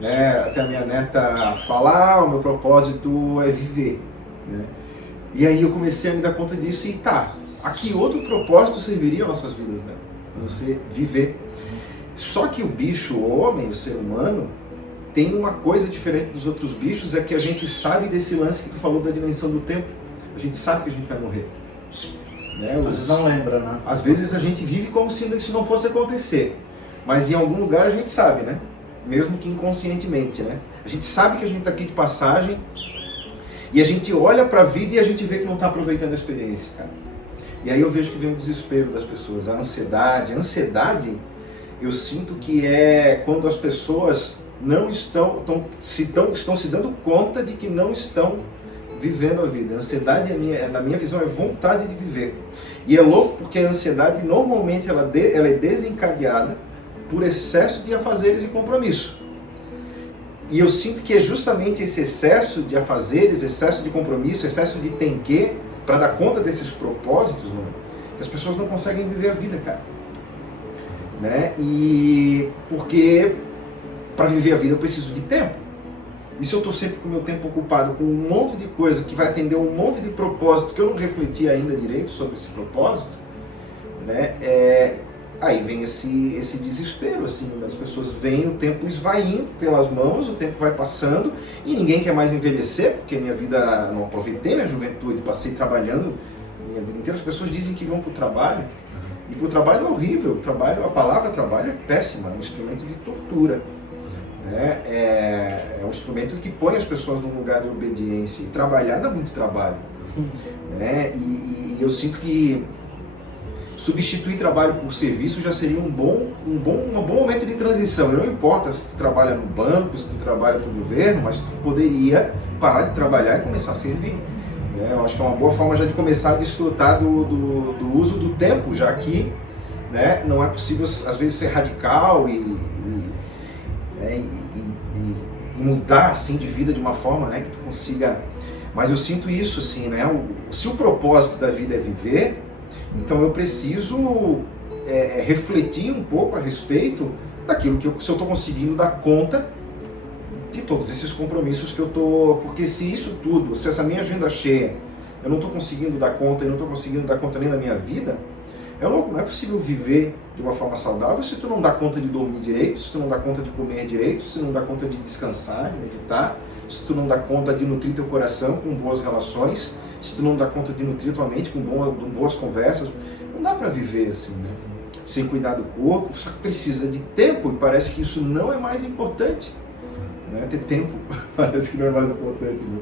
né, até a minha neta falar, o meu propósito é viver, né? E aí eu comecei a me dar conta disso e a que outro propósito serviria às nossas vidas, né? Você viver. Só que o bicho, o homem, o ser humano, tem uma coisa diferente dos outros bichos, é que a gente sabe desse lance que tu falou da dimensão do tempo. A gente sabe que a gente vai morrer. Né? Às vezes não lembra, né? Às vezes a gente vive como se isso não fosse acontecer. Mas em algum lugar a gente sabe, né? Mesmo que inconscientemente, né? A gente sabe que a gente está aqui de passagem e a gente olha para a vida e a gente vê que não está aproveitando a experiência, cara. E aí eu vejo que vem o desespero das pessoas, a ansiedade. A ansiedade, eu sinto que é quando as pessoas não estão se dando conta de que não estão vivendo a vida. A ansiedade, na minha visão, é vontade de viver. E é louco porque a ansiedade, normalmente, ela é desencadeada por excesso de afazeres e compromisso. E eu sinto que é justamente esse excesso de afazeres, excesso de compromisso, excesso de tem que, para dar conta desses propósitos, mano, que as pessoas não conseguem viver a vida, cara. Né? E porque para viver a vida eu preciso de tempo. E se eu estou sempre com o meu tempo ocupado com um monte de coisa que vai atender um monte de propósito que eu não refleti ainda direito sobre esse propósito, né? Aí vem esse desespero, assim, das pessoas veem o tempo esvaindo pelas mãos, o tempo vai passando e ninguém quer mais envelhecer, porque minha vida, não aproveitei minha juventude, passei trabalhando minha vida inteira. As pessoas dizem que vão para o trabalho, e para o trabalho é horrível, a palavra trabalho é péssima, é um instrumento de tortura. Né? É um instrumento que põe as pessoas num lugar de obediência, e trabalhar dá muito trabalho. Né? E eu sinto que substituir trabalho por serviço já seria um bom momento de transição. E não importa se tu trabalha no banco, se tu trabalha para o governo, mas tu poderia parar de trabalhar e começar a servir. Eu acho que é uma boa forma já de começar a desfrutar do uso do tempo, já que, né, não é possível às vezes ser radical e mudar assim de vida de uma forma, né, que tu consiga. Mas eu sinto isso assim, né? Se o propósito da vida é viver, então eu preciso refletir um pouco a respeito daquilo que se eu estou conseguindo dar conta de todos esses compromissos que eu estou. Porque se isso tudo, se essa minha agenda cheia, eu não estou conseguindo dar conta, e não estou conseguindo dar conta nem da minha vida, é louco, não é possível viver de uma forma saudável se tu não dá conta de dormir direito, se tu não dá conta de comer direito, se tu não dá conta de descansar, de meditar, se tu não dá conta de nutrir teu coração com boas relações, se tu não dá conta de nutrir tua mente com boas conversas. Não dá para viver assim, né? Sem cuidar do corpo, só que precisa de tempo, e parece que isso não é mais importante. Né? Ter tempo parece que não é mais importante. Né?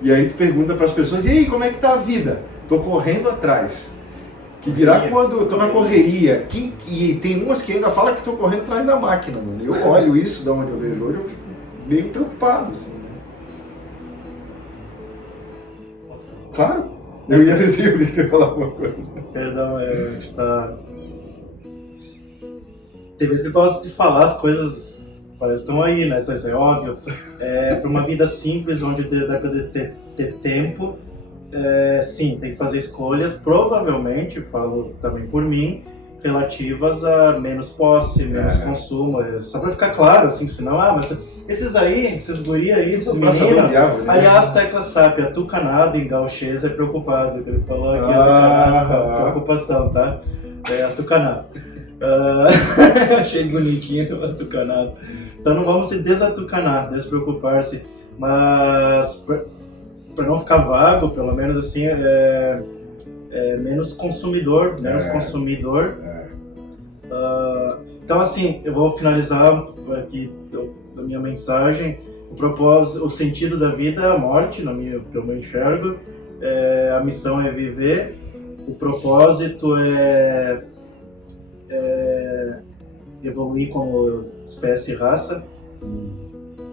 E aí tu pergunta para as pessoas, e aí, como é que tá a vida? Tô correndo atrás. Que dirá quando eu tô na correria. E tem umas que ainda falam que tô correndo atrás da máquina, mano. Eu olho isso da onde eu vejo hoje, eu fico meio preocupado, assim. Né? Claro, eu ia ver se eu ia falar alguma coisa. Perdão, a gente tá... Tem vezes que eu gosto de falar as coisas, parece que estão aí, né? Isso é óbvio. Para uma vida simples, onde dá para ter tempo, sim, tem que fazer escolhas, provavelmente, falo também por mim, relativas a menos posse, menos consumo. Só para ficar claro, assim, senão, mas esses guri aí, esses meninos... Aliás, Tecla SAP, atucanado em gauchês é preocupado, que ele falou aqui, preocupação, tá? Atucanado. Achei bonitinho, atucanado. Então não vamos se desatucanar, despreocupar-se, mas para não ficar vago, pelo menos assim, menos consumidor. Então assim, eu vou finalizar aqui a minha mensagem. O propósito, o sentido da vida é a morte, que eu me enxergo. A missão é viver. O propósito é evoluir como espécie e raça.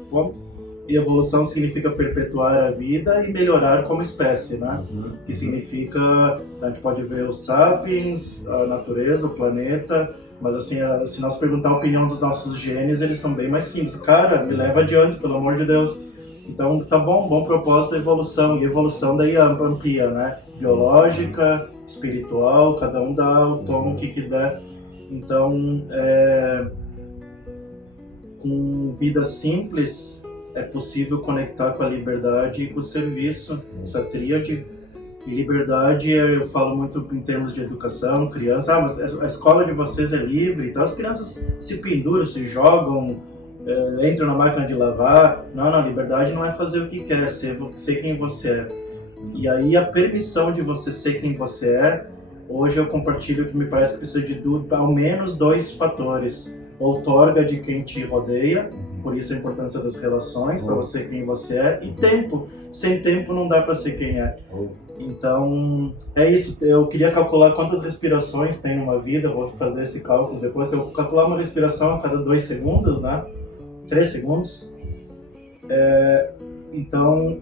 Ponto. E evolução significa perpetuar a vida e melhorar como espécie, né? Que significa, a gente pode ver os sapiens, a natureza, o planeta, mas assim, se nós perguntar a opinião dos nossos genes, eles são bem mais simples. Cara, me leva adiante, pelo amor de Deus. Então, tá bom propósito da evolução. E evolução daí amplia, né? Biológica, espiritual, cada um dá o tom que der. Então, com vida simples, é possível conectar com a liberdade e com o serviço, essa tríade. E liberdade, eu falo muito em termos de educação, criança, mas a escola de vocês é livre, então as crianças se penduram, se jogam, entram na máquina de lavar. Não, liberdade não é fazer o que quer, ser quem você é. E aí a permissão de você ser quem você é, hoje eu compartilho que me parece que precisa de ao menos 2 fatores. outorga de quem te rodeia, por isso a importância das relações, para você quem você é, e tempo. Sem tempo não dá para ser quem é. Então, é isso. Eu queria calcular quantas respirações tem numa vida, eu vou fazer esse cálculo depois, que eu vou calcular uma respiração a cada 2 segundos, né? 3 segundos. Então,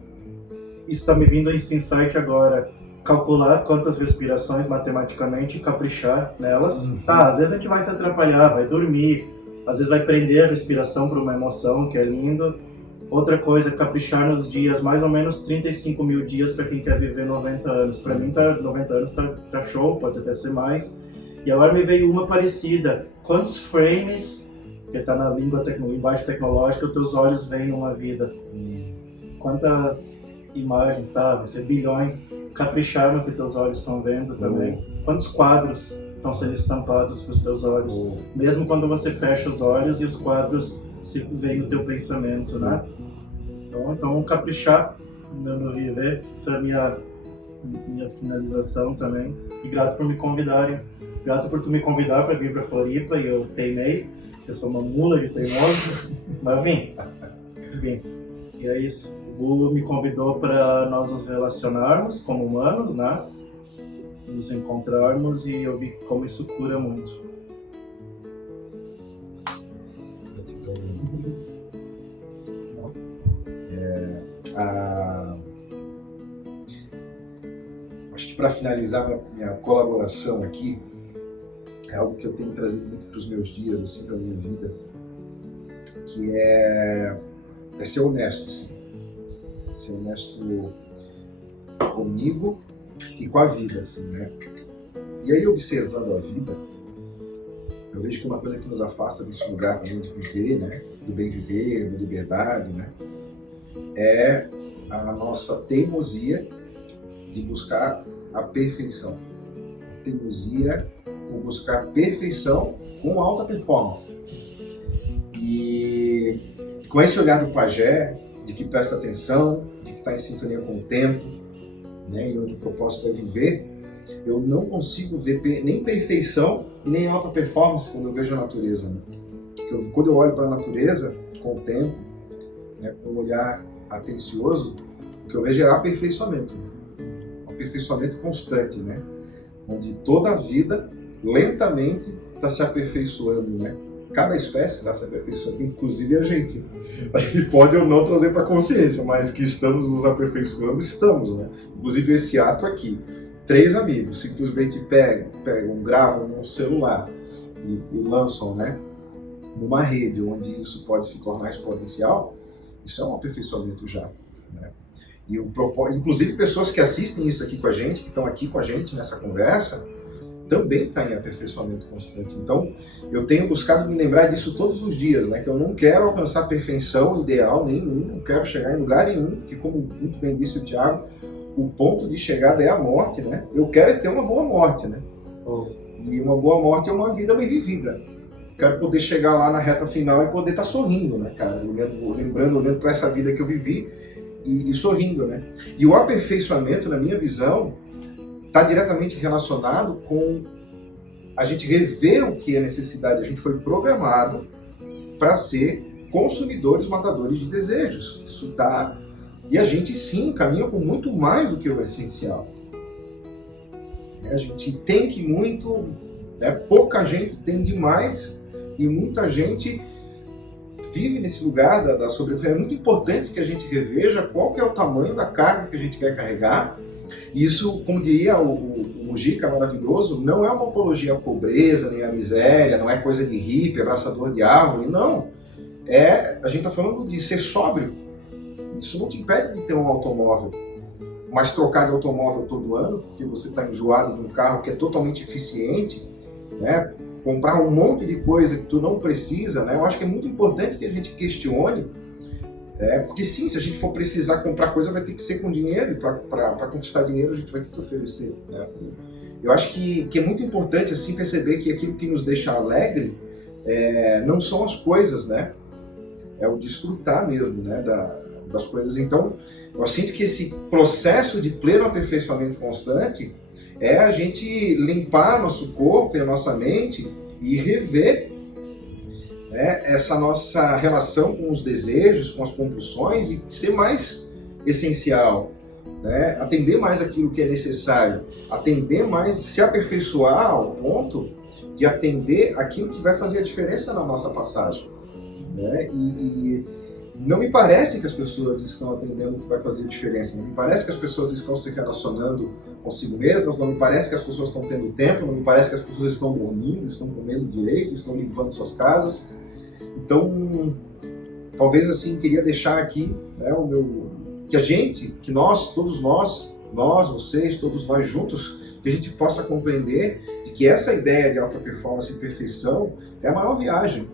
isso está me vindo esse insight agora. Calcular quantas respirações matematicamente e caprichar nelas. Tá, às vezes a gente vai se atrapalhar, vai dormir, às vezes vai prender a respiração para uma emoção, que é lindo. Outra coisa, caprichar nos dias, mais ou menos 35 mil dias para quem quer viver 90 anos. Para mim, 90 anos tá show, pode até ser mais. E agora me veio uma parecida. Quantos frames, que está na linguagem tecnológica, os teus olhos veem numa vida? Quantas imagens, tá? Vai ser bilhões. Caprichar no que teus olhos estão vendo também. Quantos quadros estão sendo estampados para os teus olhos? Mesmo quando você fecha os olhos e os quadros se veem no teu pensamento, né? Então caprichar no viver, essa é a minha finalização também. E grato por me convidarem. Grato por tu me convidar para vir para Floripa, e eu teimei. Eu sou uma mula de teimoso, mas vim. E é isso. O Gu me convidou para nós nos relacionarmos como humanos, né? Nos encontrarmos, e eu vi como isso cura muito. Acho que para finalizar minha colaboração aqui, é algo que eu tenho trazido muito para os meus dias, assim, para minha vida, que é ser honesto, assim. Ser honesto comigo e com a vida, assim, né? E aí, observando a vida, eu vejo que uma coisa que nos afasta desse lugar também de viver, né? Do bem viver, da liberdade, né? É a nossa teimosia de buscar a perfeição. A teimosia por buscar perfeição com alta performance. E com esse olhar do pajé, de que presta atenção, de que está em sintonia com o tempo, né, e onde o propósito é viver, eu não consigo ver nem perfeição e nem alta performance quando eu vejo a natureza. Né? Quando eu olho para a natureza, com o tempo, né, com um olhar atencioso, o que eu vejo é aperfeiçoamento. Um aperfeiçoamento constante, né? Onde toda a vida, lentamente, está se aperfeiçoando, né? Cada espécie está se aperfeiçoando, inclusive a gente. A gente pode ou não trazer para a consciência, mas que estamos nos aperfeiçoando, estamos, né? Inclusive esse ato aqui. 3 amigos simplesmente pegam, gravam no celular e lançam, né? Numa rede onde isso pode se tornar exponencial, isso é um aperfeiçoamento já, né? E inclusive pessoas que assistem isso aqui com a gente, que estão aqui com a gente nessa conversa, também está em aperfeiçoamento constante. Então, eu tenho buscado me lembrar disso todos os dias, né? Que eu não quero alcançar perfeição ideal nenhum, não quero chegar em lugar nenhum, porque como muito bem disse o Thiago, o ponto de chegada é a morte, né? Eu quero ter uma boa morte, né? E uma boa morte é uma vida bem vivida. Quero poder chegar lá na reta final e poder estar sorrindo, né, cara? Olhando para essa vida que eu vivi e sorrindo, né? E o aperfeiçoamento, na minha visão, está diretamente relacionado com a gente rever o que é necessidade. A gente foi programado para ser consumidores, matadores de desejos. Isso tá... E a gente, sim, caminha com muito mais do que o essencial. A gente tem que muito... pouca gente tem demais... E muita gente vive nesse lugar da sobrevivência. É muito importante que a gente reveja qual que é o tamanho da carga que a gente quer carregar. Isso, como diria o Mujica maravilhoso, não é uma apologia à pobreza, nem à miséria, não é coisa de hippie, abraçador de árvore, não. A gente está falando de ser sóbrio. Isso não te impede de ter um automóvel, mas trocar de automóvel todo ano, porque você está enjoado de um carro que é totalmente eficiente, né? Comprar um monte de coisa que tu não precisa, né? Eu acho que é muito importante que a gente questione, porque sim, se a gente for precisar comprar coisa, vai ter que ser com dinheiro, e para conquistar dinheiro a gente vai ter que oferecer, né? Eu acho que é muito importante assim perceber que aquilo que nos deixa alegre não são as coisas, né? É o desfrutar mesmo, né? Das coisas. Então, eu sinto que esse processo de pleno aperfeiçoamento constante é a gente limpar nosso corpo e a nossa mente e rever né, essa nossa relação com os desejos, com as compulsões e ser mais essencial, né, atender mais aquilo que é necessário, atender mais, se aperfeiçoar ao ponto de atender aquilo que vai fazer a diferença na nossa passagem, né? E não me parece que as pessoas estão atendendo o que vai fazer diferença, não me parece que as pessoas estão se relacionando consigo mesmas, não me parece que as pessoas estão tendo tempo, não me parece que as pessoas estão dormindo, estão comendo direito, estão limpando suas casas. Então, talvez assim, queria deixar aqui, né, que a gente, que nós, todos nós, vocês, todos nós juntos, que a gente possa compreender de que essa ideia de alta performance e perfeição é a maior viagem.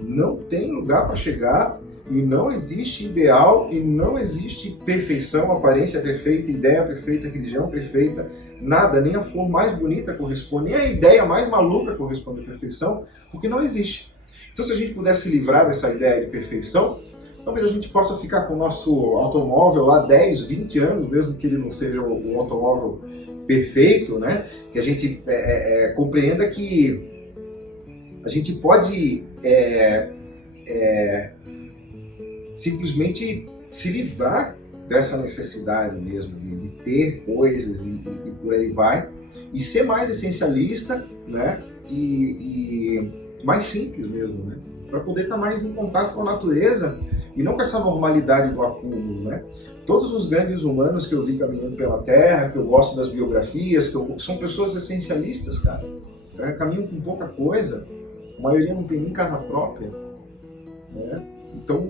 Não tem lugar para chegar e não existe ideal e não existe perfeição, aparência perfeita, ideia perfeita, religião perfeita, nada, nem a flor mais bonita corresponde, nem a ideia mais maluca corresponde à perfeição, porque não existe. Então, se a gente pudesse se livrar dessa ideia de perfeição, talvez a gente possa ficar com o nosso automóvel lá 10, 20 anos, mesmo que ele não seja o automóvel perfeito, né? Que a gente compreenda que a gente pode simplesmente se livrar dessa necessidade mesmo de ter coisas e por aí vai, e ser mais essencialista, né? E mais simples mesmo, né? Para poder estar mais em contato com a natureza e não com essa normalidade do acúmulo, né? Todos os grandes humanos que eu vi caminhando pela Terra, que eu gosto das biografias, são pessoas essencialistas, cara. Caminham com pouca coisa, a maioria não tem nem casa própria, né? Então,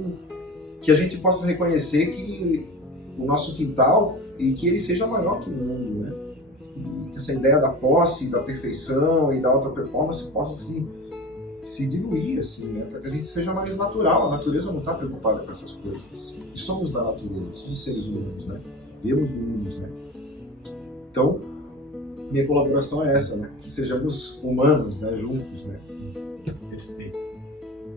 que a gente possa reconhecer que o nosso quintal e que ele seja maior que o mundo, né? E que essa ideia da posse, da perfeição e da alta performance possa se diluir, assim, né? Para que a gente seja mais natural. A natureza não está preocupada com essas coisas. E somos da natureza, somos seres humanos, né? Vemos mundos, né? Então, minha colaboração é essa, né? Que sejamos humanos, né? Juntos, né? Perfeito.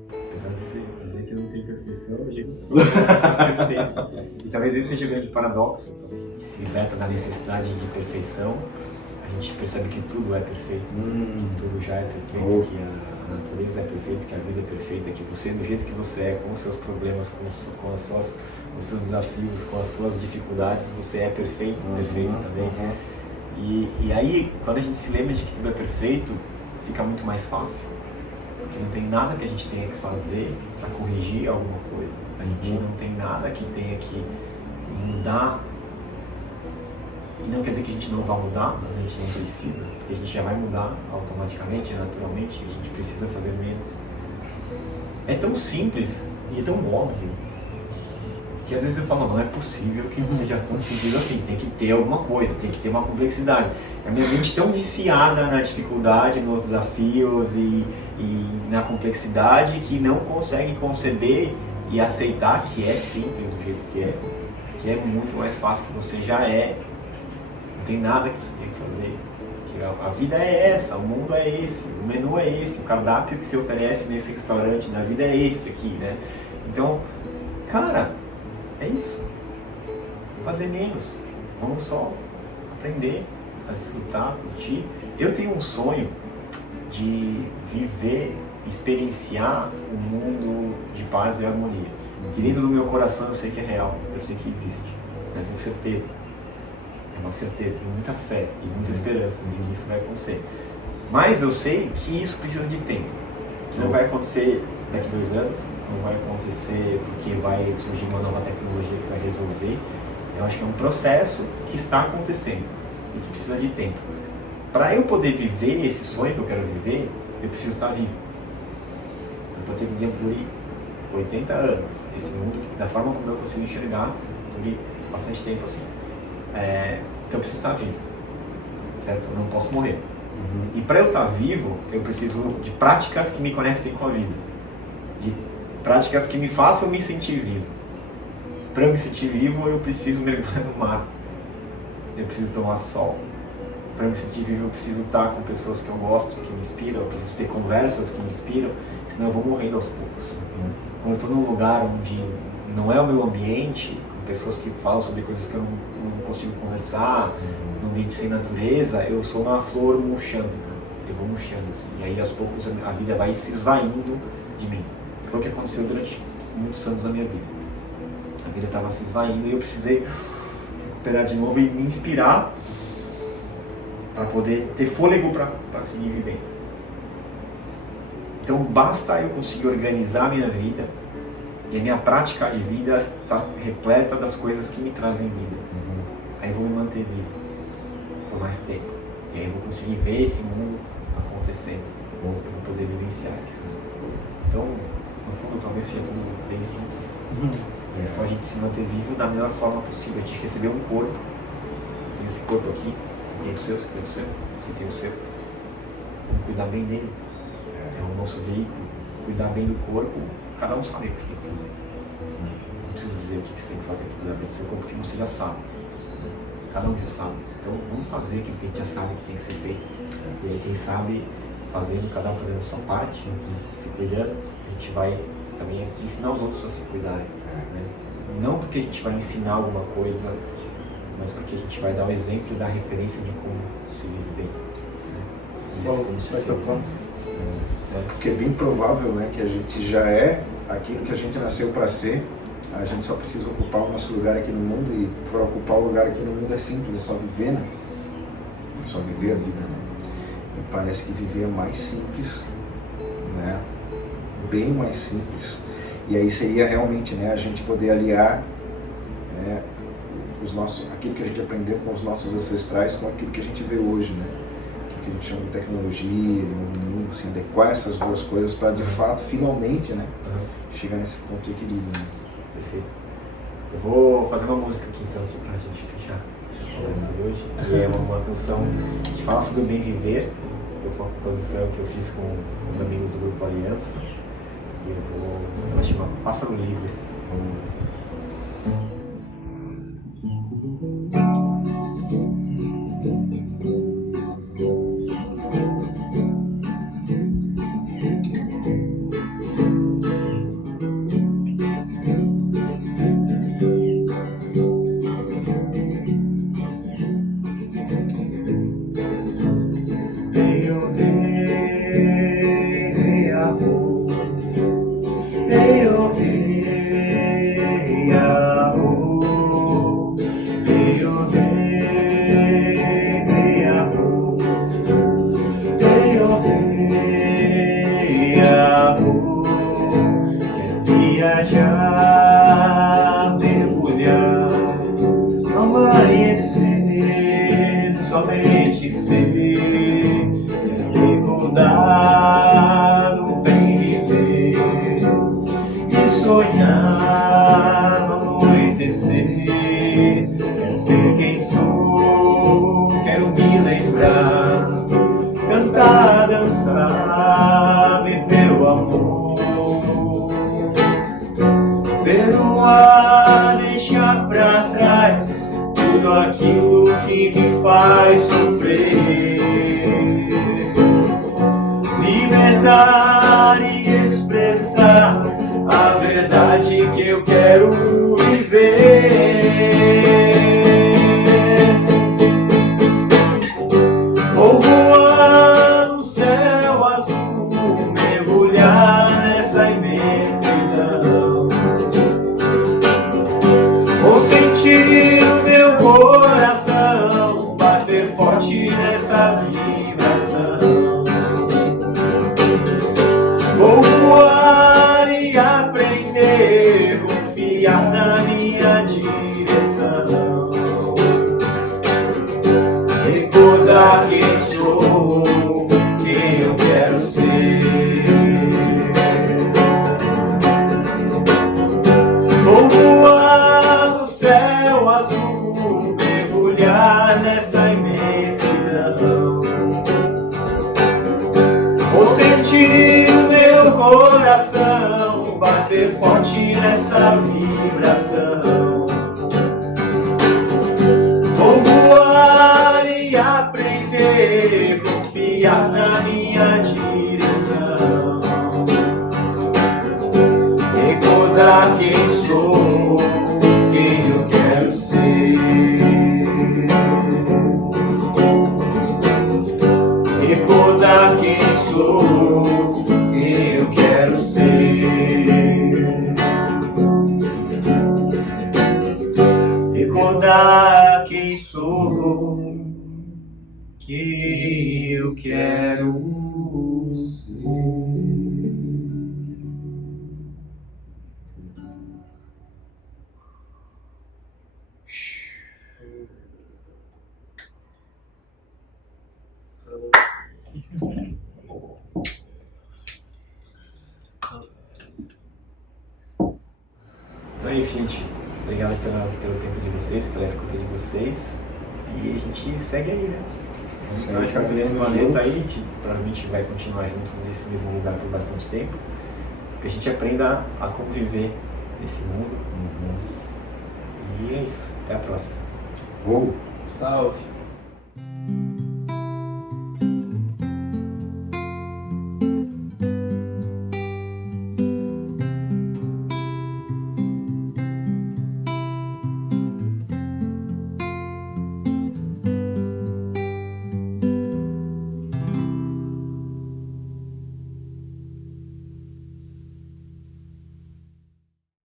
Apesar de dizer que não tem perfeição, eu digo que é perfeito. E talvez esse seja o grande paradoxo. Se liberta da necessidade de perfeição, a gente percebe que tudo é perfeito, que tudo já é perfeito, que a natureza é perfeita, que a vida é perfeita, que você, do jeito que você é, com os seus problemas, com os seus desafios, com as suas dificuldades, você é perfeito, perfeito também. E aí, quando a gente se lembra de que tudo é perfeito, fica muito mais fácil. Porque não tem nada que a gente tenha que fazer para corrigir alguma coisa. A gente não tem nada que tenha que mudar. E não quer dizer que a gente não vai mudar, mas a gente não precisa, porque a gente já vai mudar automaticamente, naturalmente, a gente precisa fazer menos. É tão simples e é tão óbvio que às vezes eu falo, não é possível que seja tão simples assim, tem que ter alguma coisa, tem que ter uma complexidade. A minha mente tão viciada na dificuldade, nos desafios e na complexidade que não consegue conceber e aceitar que é simples do jeito que é muito mais fácil, que você já é. Não tem nada que você tem que fazer. Que a vida é essa, o mundo é esse, o menu é esse, o cardápio que se oferece nesse restaurante na vida é esse aqui, né? Então, cara, é isso. Fazer menos. Vamos só aprender a desfrutar, curtir. Eu tenho um sonho de viver, experienciar um mundo de paz e harmonia. E dentro do meu coração eu sei que é real, eu sei que existe. Eu tenho certeza. É uma certeza, tenho muita fé e muita esperança de que isso vai acontecer. Mas eu sei que isso precisa de tempo. Que não vai acontecer daqui 2 anos, não vai acontecer porque vai surgir uma nova tecnologia que vai resolver. Eu acho que é um processo que está acontecendo e que precisa de tempo. Para eu poder viver esse sonho que eu quero viver, eu preciso estar vivo. Então pode ser que o tempo dure 80 anos. Esse mundo, da forma como eu consigo enxergar, dure bastante tempo assim. Então eu preciso estar vivo, certo? Eu não posso morrer. E para eu estar vivo, eu preciso de práticas que me conectem com a vida, de práticas que me façam me sentir vivo. Para eu me sentir vivo, eu preciso mergulhar no mar, eu preciso tomar sol. Para eu me sentir vivo, eu preciso estar com pessoas que eu gosto, que me inspiram, eu preciso ter conversas que me inspiram, senão eu vou morrendo aos poucos. Quando eu estou num lugar onde não é o meu ambiente, pessoas que falam sobre coisas que eu não consigo conversar, no ambiente sem natureza, eu sou uma flor murchando, eu vou murchando assim. E aí aos poucos a vida vai se esvaindo de mim. Foi o que aconteceu durante muitos anos da minha vida. A vida estava se esvaindo e eu precisei recuperar de novo e me inspirar para poder ter fôlego para seguir vivendo. Então basta eu conseguir organizar a minha vida e a minha prática de vida está repleta das coisas que me trazem vida. Aí eu vou me manter vivo por mais tempo. E aí eu vou conseguir ver esse mundo acontecendo. Eu vou poder vivenciar isso. Então, no fundo, talvez seja tudo bem simples. É só a gente se manter vivo da melhor forma possível. A gente receber um corpo. Tem esse corpo aqui, tem o seu, você tem o seu, você tem o seu. Vamos cuidar bem dele. É o nosso veículo. Cuidar bem do corpo, cada um sabe o que tem que fazer. Não preciso dizer o que você tem que fazer para cuidar bem do seu corpo, porque você já sabe. Cada um já sabe. Então vamos fazer aquilo que a gente já sabe que tem que ser feito. E aí quem sabe, fazendo, cada um fazendo a sua parte, se cuidando, a gente vai também ensinar os outros a se cuidarem. Né? Não porque a gente vai ensinar alguma coisa, mas porque a gente vai dar o exemplo e dar a referência de como se vive bem. Né? Como se fez. Porque é bem provável, né, que a gente já é aquilo que a gente nasceu para ser. A gente só precisa ocupar o nosso lugar aqui no mundo, e para ocupar o lugar aqui no mundo é simples, é só viver, né? É só viver a vida, né? E parece que viver é mais simples, né? Bem mais simples. E aí seria realmente, né, a gente poder aliar, né, aquilo que a gente aprendeu com os nossos ancestrais com aquilo que a gente vê hoje, né? Que a gente chama de tecnologia, mundo, assim, adequar essas duas coisas para de fato, finalmente, né, chegar nesse ponto de equilíbrio. Né? Perfeito. Eu vou fazer uma música aqui então, aqui pra gente fechar essa conversa de hoje. E é uma canção que fala sobre o bem viver, que foi uma composição que eu fiz com os amigos do Grupo Aliança. E ela chama Pássaro Livre. Viajar, mergulhar, amanhecer, somente ser, recordar o bem viver e sonhar no anoitecer. Quero ser quem sou, quero me lembrar, cantar, dançar, viver o amor. Perdoar, deixar pra trás tudo aquilo que me faz sofrer. Libertar e expressar a verdade que eu quero viver. Vou voar no céu azul, mergulhar nessa imensidão. Vou sentir o meu coração bater forte nessa vibração. Vou voar e aprender, confiar na minha direção. Recordar quem sou, quem eu quero ser. Vou voar no céu azul, mergulhar nessa imensidão. Vou sentir o meu coração bater forte nessa vibração. Vou voar e aprender, confiar na minha direção. Recordar quem sou, quem eu quero ser. Recordar quem sou, quem eu quero ser. mudar quem sou, que eu quero ser. Então é isso, gente. Obrigado pelo tempo de vocês, pela escuta de vocês. E a gente segue aí, né? Então, a gente vai ter esse planeta aí, a gente provavelmente vai continuar junto nesse mesmo lugar por bastante tempo. Que a gente aprenda a conviver nesse mundo. E é isso. Até a próxima. Uou. Salve!